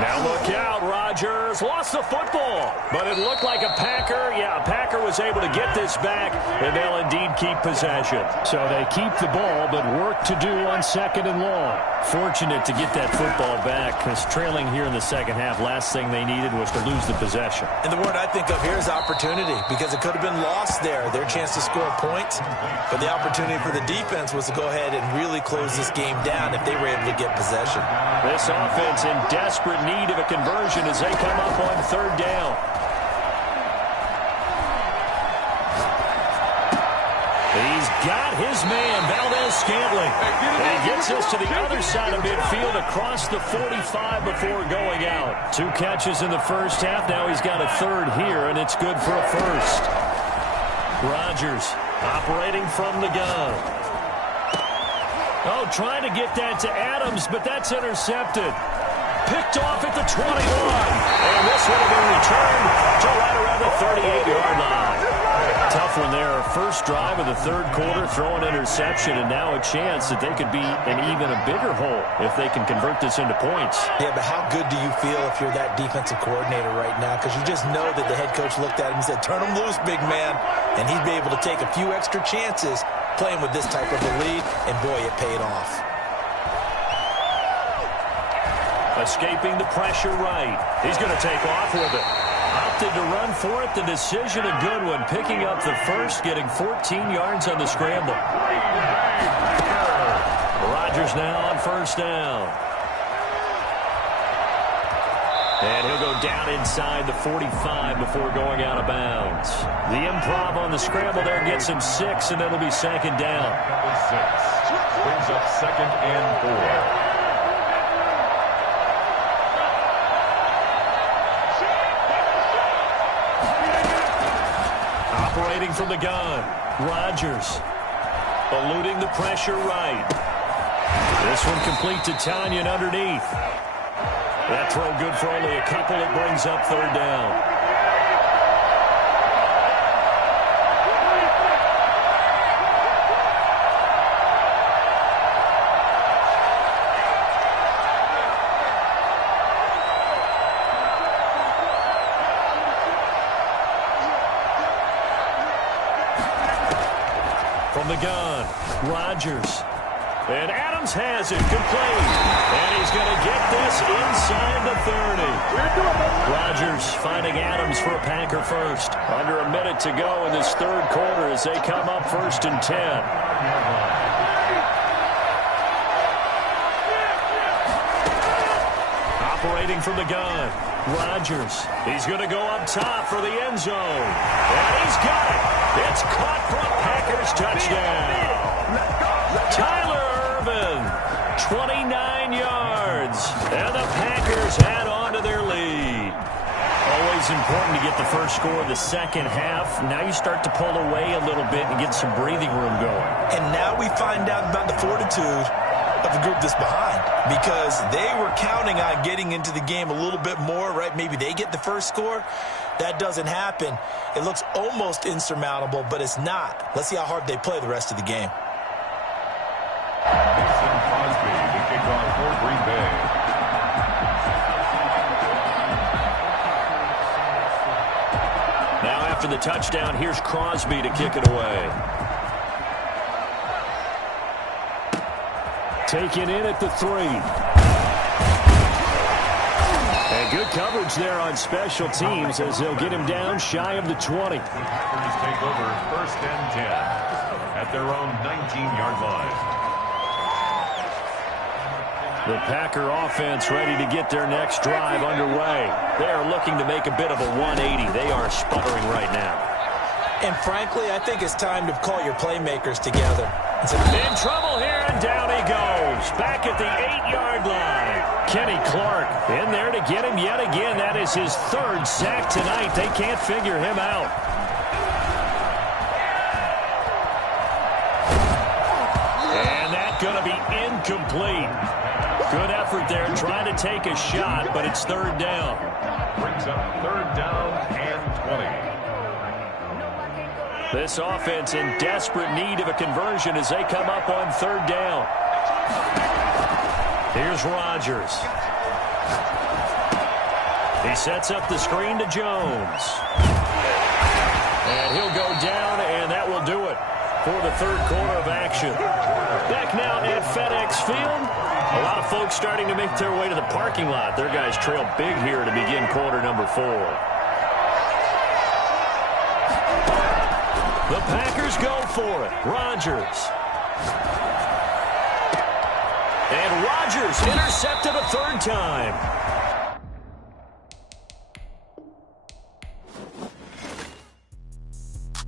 Now look out, Rodgers lost the football, but it looked like a Packer. Yeah, a Packer was able to get this back, and they'll indeed keep possession. So they keep the ball, but work to do on 2nd and long. Fortunate to get that football back, because trailing here in the second half, last thing they needed was to lose the possession. And the word I think of here is opportunity, because it could have been lost there, their chance to score points. But the opportunity for the defense was to go ahead and really close this game down if they were able to get possession. This offense in desperate need of a conversion as they come up on 3rd down. He's got his man, Valdes-Scantling. And he gets us to the other side of midfield across the 45 before going out. 2 catches in the first half. Now he's got a 3rd here, and it's good for a 1st. Rodgers Operating from the gun. Oh, trying to get that to Adams, but that's intercepted. Picked off at the 21. And this would have been returned to right around the 38-yard line. Tough one there. First drive of the third quarter, throw an interception, and now a chance that they could be in even a bigger hole if they can convert this into points. Yeah, but how good do you feel if you're that defensive coordinator right now? Because you just know that the head coach looked at him and said, turn him loose, big man. And he'd be able to take a few extra chances playing with this type of a lead, and boy, it paid off. Escaping the pressure right. He's going to take off with it. Opted to run for it. The decision a good one. Picking up the first, getting 14 yards on the scramble. Rodgers now on first down. And he'll go down inside the 45 before going out of bounds. The improv on the scramble there gets him 6, and it'll be second down. 6. Brings up second and 4. Operating from the gun, Rodgers eluding the pressure right. This one complete to Tanyan underneath. That throw good for only a couple. It brings up third down. From the gun, Rodgers. And Adams has it, complete. And he's going to get this inside the 30. Rodgers finding Adams for a Packer first. Under a minute to go in this third quarter as they come up first and 10. Operating from the gun, Rodgers. He's going to go up top for the end zone. And he's got it. It's caught for a Packers touchdown. Tyler Ervin, 29 yards. And the Packers add on to their lead. Always important to get the first score of the second half. Now you start to pull away a little bit and get some breathing room going. And now we find out about the fortitude of the group that's behind, because they were counting on getting into the game a little bit more, right? Maybe they get the first score. That doesn't happen. It looks almost insurmountable, but it's not. Let's see how hard they play the rest of the game. Mason Crosby, the kickoff for Green Bay. Now after the touchdown, here's Crosby to kick it away. Taken in at the 3. And good coverage there on special teams as they'll get him down shy of the 20. Packers take over first and 10 at their own 19-yard line. The Packer offense ready to get their next drive underway. They are looking to make a bit of a 180. They are sputtering right now. And frankly, I think it's time to call your playmakers together. In trouble here, and down he goes. Back at the 8-yard line. Kenny Clark in there to get him yet again. That is his third sack tonight. They can't figure him out. And that's going to be incomplete. Good effort there trying to take a shot, but it's third down. Brings up third down and 20. This offense in desperate need of a conversion as they come up on third down. Here's Rodgers. He sets up the screen to Jones. And he'll go down, and that will do it for the third quarter of action. Back now at FedEx Field. A lot of folks starting to make their way to the parking lot. Their guys trail big here to begin quarter number 4. The Packers go for it. Rodgers. And Rodgers intercepted a third time.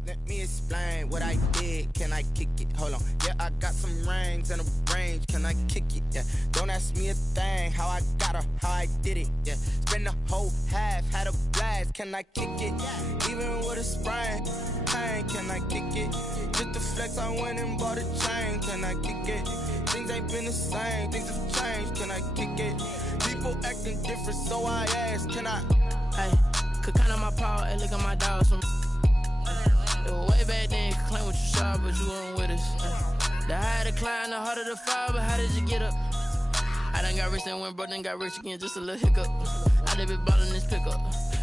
Let me explain what I did. Can I kick it? Hold on. Yeah, I got some rings and a range. Can I kick it? Yeah. Don't ask me a thing. How I got her, how I did it. Yeah. Spend the whole half, had a blast. can I kick it? Even with a sprain, pain, can I kick it? Just to flex, I went and bought a chain, can I kick it? Things ain't been the same, things have changed, can I kick it? People acting different, so I ask, can I? Hey, could count on my power, and look at my dogs from. Way back then, you could claim what you saw, but you weren't with us. The higher the climb, the harder the fall, but how did you get up? I done got rich and went broke, then got rich again, just a little hiccup. I done been ballin' this pickup.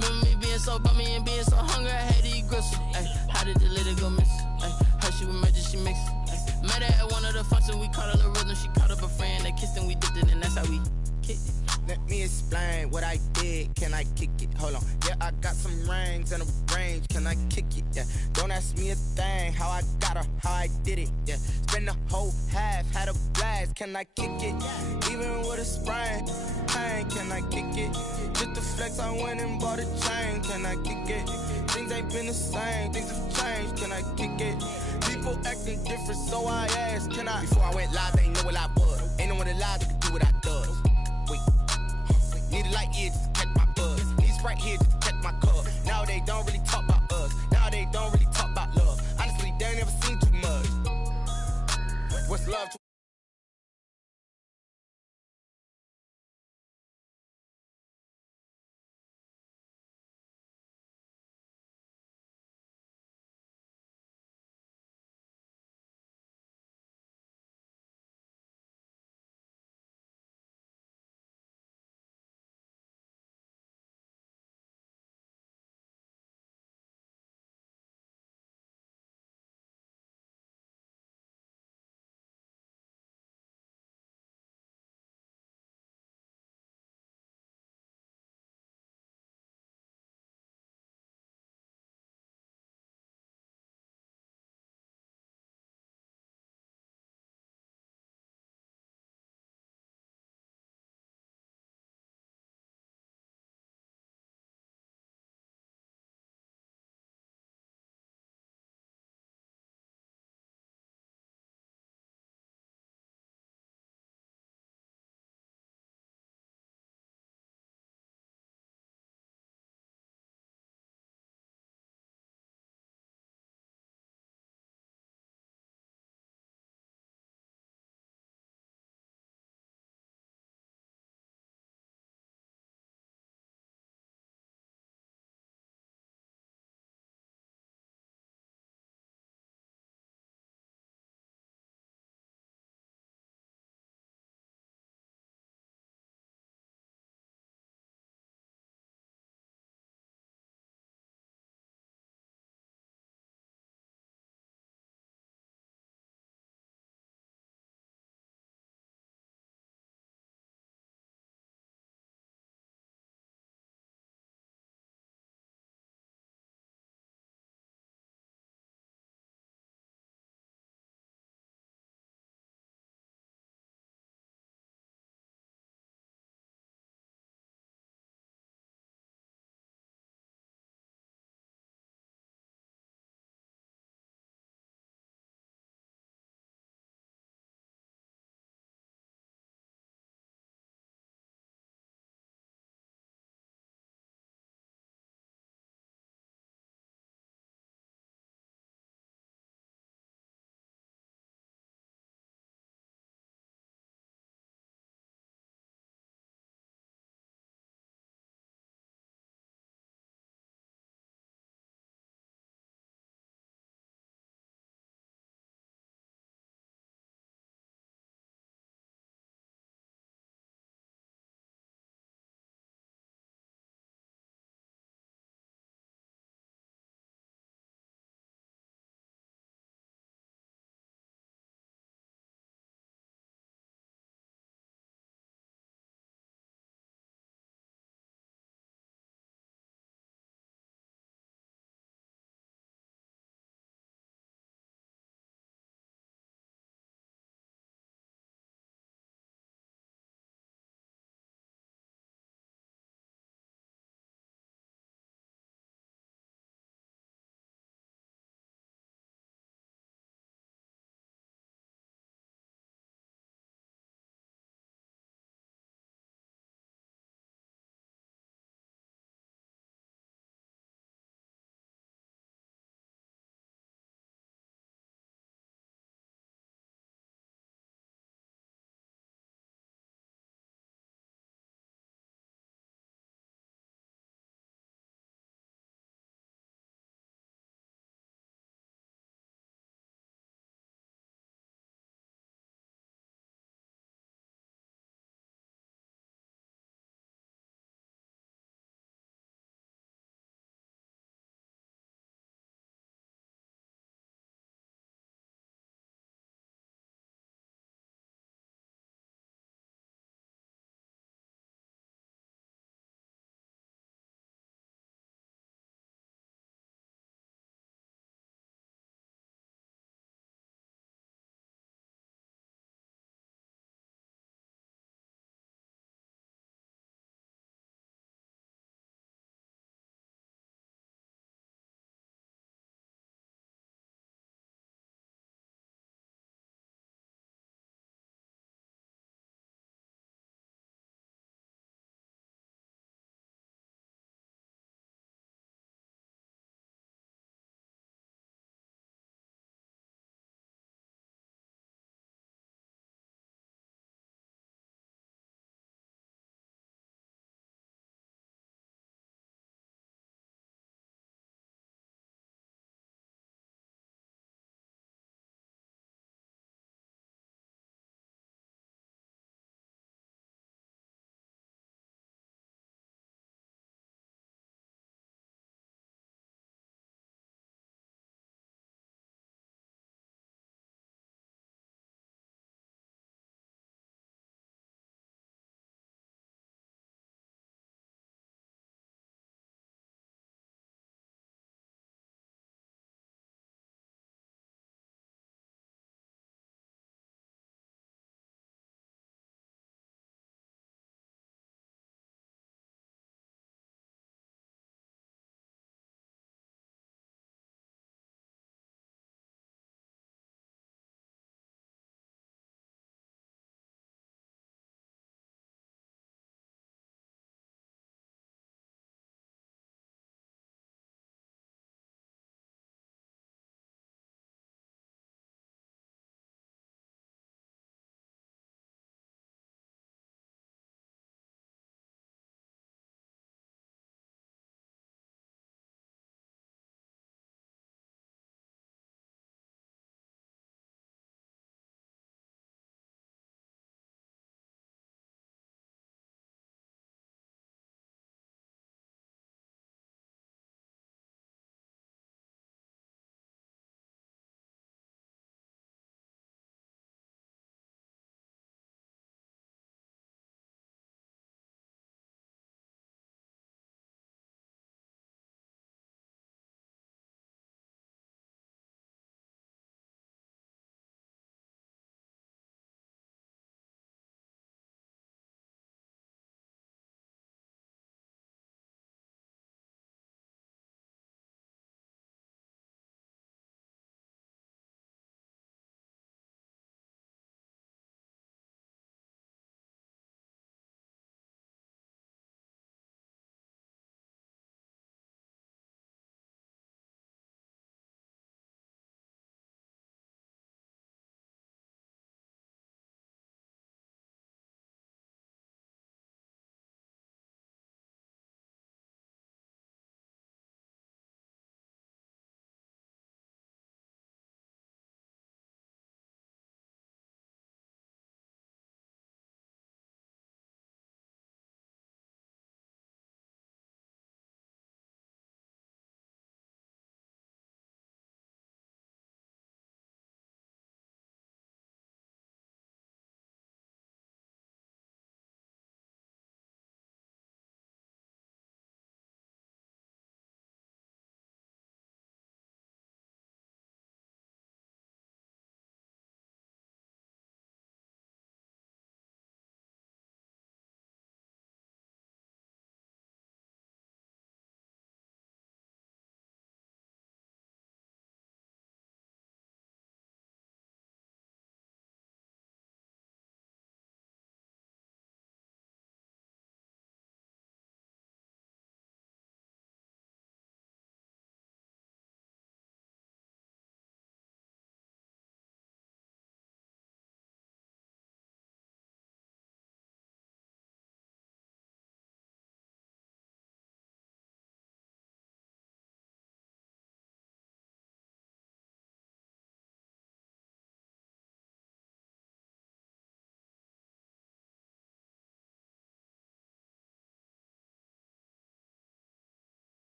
Remember me being so bummy and being so hungry, I had to eat gristle. Ay, how did the lady go miss? Ay, how she was magic, she mixed. Met her at one of the functions, we caught a little rhythm, she caught up a friend, they kissed and we dipped it, and that's how we kicked it. Let me explain what I did, can I kick it? Hold on, yeah, I got some rings and a range, can I kick it? Yeah, don't ask me a thing, how I got her, how I did it. Yeah, spend the whole half, had a blast, can I kick it? Even with a sprain, pain, can I kick it? Just to flex, I went and bought a chain, can I kick it? Things ain't been the same, things have changed, can I kick it? People acting different, so I asked, can I? Before I went live, they ain't know what I was. Ain't no one alive that could do what I does. Wait, need a light here just to catch my buzz. Need Sprite here just to catch my cup. Now they don't really